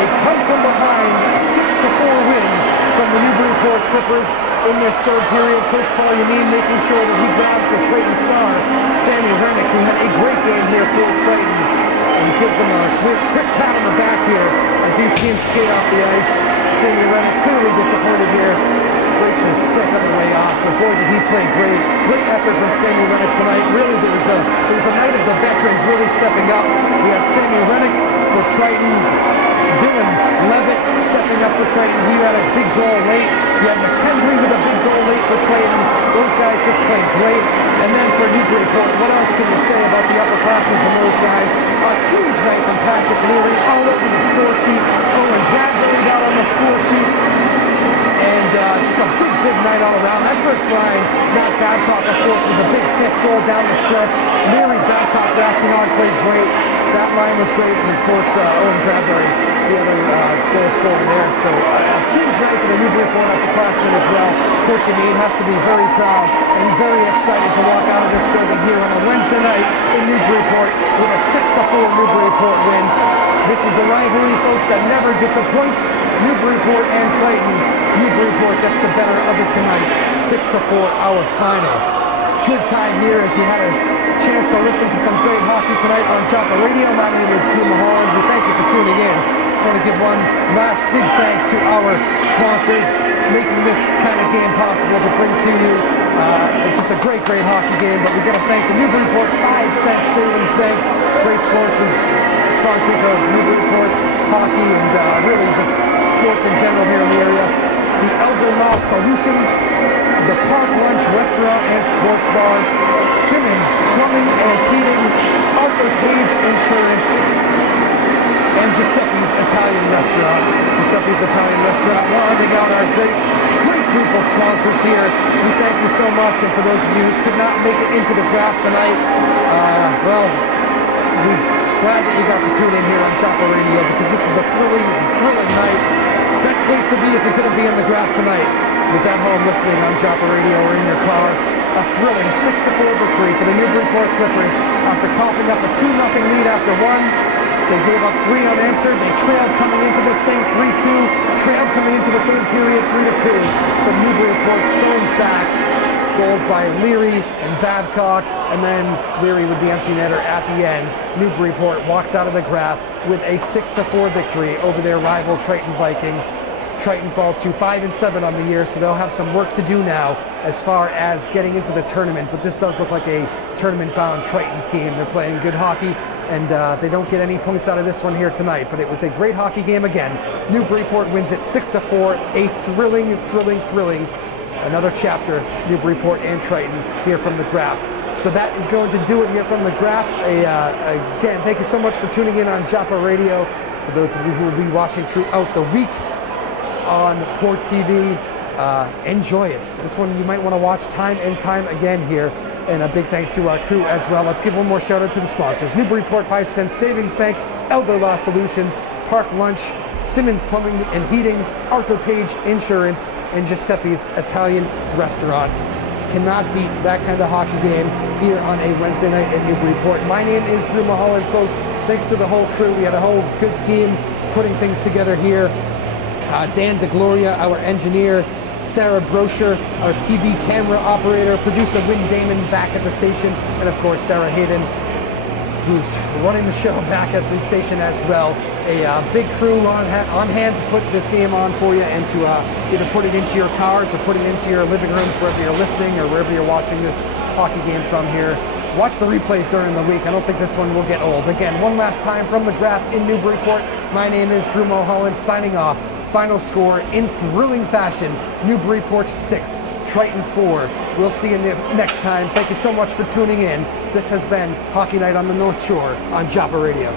a come-from-behind 6-4 win from the Newburyport Clippers in this third period. Coach Paul Yamin making sure that he grabs the Triton star, Sammy Rennick, who had a great game here for Triton, and gives him a quick pat on the back here as these teams skate off the ice. Sammy Rennick clearly disappointed here. Breaks his stick on the way off, but boy did he play great. Great effort from Sammy Rennick tonight. Really, it was a night of the veterans really stepping up. We had Sammy Rennick for Triton, Dylan Levitt stepping up for Triton. He had a big goal late. You had McKendry with a big goal late for Triton. Those guys just played great. And then for Newburyport, what else can you say about the upperclassmen from those guys? A huge night from Patrick Leary, all over the score sheet. Owen Bradbury got on the score sheet. And just a big night all around. That first line, Matt Babcock, of course, with the big fifth goal down the stretch. Leary, Babcock, Grassinghog played great. That line was great. And, of course, Owen Bradbury the other goal scorer there. So a huge night for the Newburyport upperclassmen as well. Coach Amin has to be very proud and very excited to walk out of this building here on a Wednesday night in Newburyport with a 6-4 Newburyport win. This is the rivalry, folks, that never disappoints. Newburyport and Triton. Newburyport gets the better of it tonight. 6-4, our final. Good time here as you had a chance to listen to some great hockey tonight on Chopper Radio. My name is Drew Mulholland. We thank you for tuning in. I want to give one last big thanks to our sponsors making this kind of game possible to bring to you. Just a great hockey game, but we've got to thank the Newburyport 5-cent Savings Bank. Great sponsors of Newburyport hockey and really just sports in general here in the area. The Elder Law Solutions, the Park Lunch Restaurant and Sports Bar, Simmons Plumbing and Heating, Arthur Page Insurance, and Giuseppe's Italian Restaurant. Giuseppe's Italian Restaurant rounding out our great group of sponsors here. We thank you so much, and for those of you who could not make it into the draft tonight, we're glad that you got to tune in here on Chopper Radio because this was a thrilling night. Best place to be if you couldn't be in the draft tonight was at home listening on Chopper Radio or in your car. A thrilling 6-4 victory for the Newburyport Clippers after coughing up a 2-0 lead after one. They gave up 3 unanswered. They trailed coming into this thing 3-2. Trailed coming into the third period 3-2. But Newburyport storms back. Goals by Leary and Babcock, and then Leary with the empty netter at the end. Newburyport walks out of the graph with a 6-4 victory over their rival Triton Vikings. Triton falls to 5-7 on the year, so they'll have some work to do now as far as getting into the tournament. But this does look like a tournament-bound Triton team. They're playing good hockey, and they don't get any points out of this one here tonight. But it was a great hockey game again. Newburyport wins it 6-4. A thrilling. Another chapter, Newburyport and Triton here from the graph. So that is going to do it here from the graph. Again, thank you so much for tuning in on Joppa Radio. For those of you who will be watching throughout the week on Port TV, enjoy it. This one you might want to watch time and time again here. And a big thanks to our crew as well. Let's give one more shout out to the sponsors. Newburyport 5-cent Savings Bank, Elder Law Solutions, Park Lunch, Simmons Plumbing and Heating, Arthur Page Insurance, and Giuseppe's Italian Restaurant. Cannot beat that kind of hockey game here on a Wednesday night in Newburyport. My name is Drew Mulholland, folks. Thanks to the whole crew. We had a whole good team putting things together here. Dan DeGloria, our engineer, Sarah Brosher, our TV camera operator, producer Wynn Damon back at the station, and of course Sarah Hayden, who's running the show back at the station as well. A big crew on hand to put this game on for you and to either put it into your cars or put it into your living rooms wherever you're listening or wherever you're watching this hockey game from here. Watch the replays during the week. I don't think this one will get old. Again, one last time from the graph in Newburyport. My name is Drew Mulholland signing off. Final score in thrilling fashion, Newburyport 6, Triton 4. We'll see you next time. Thank you so much for tuning in. This has been Hockey Night on the North Shore on Joppa Radio.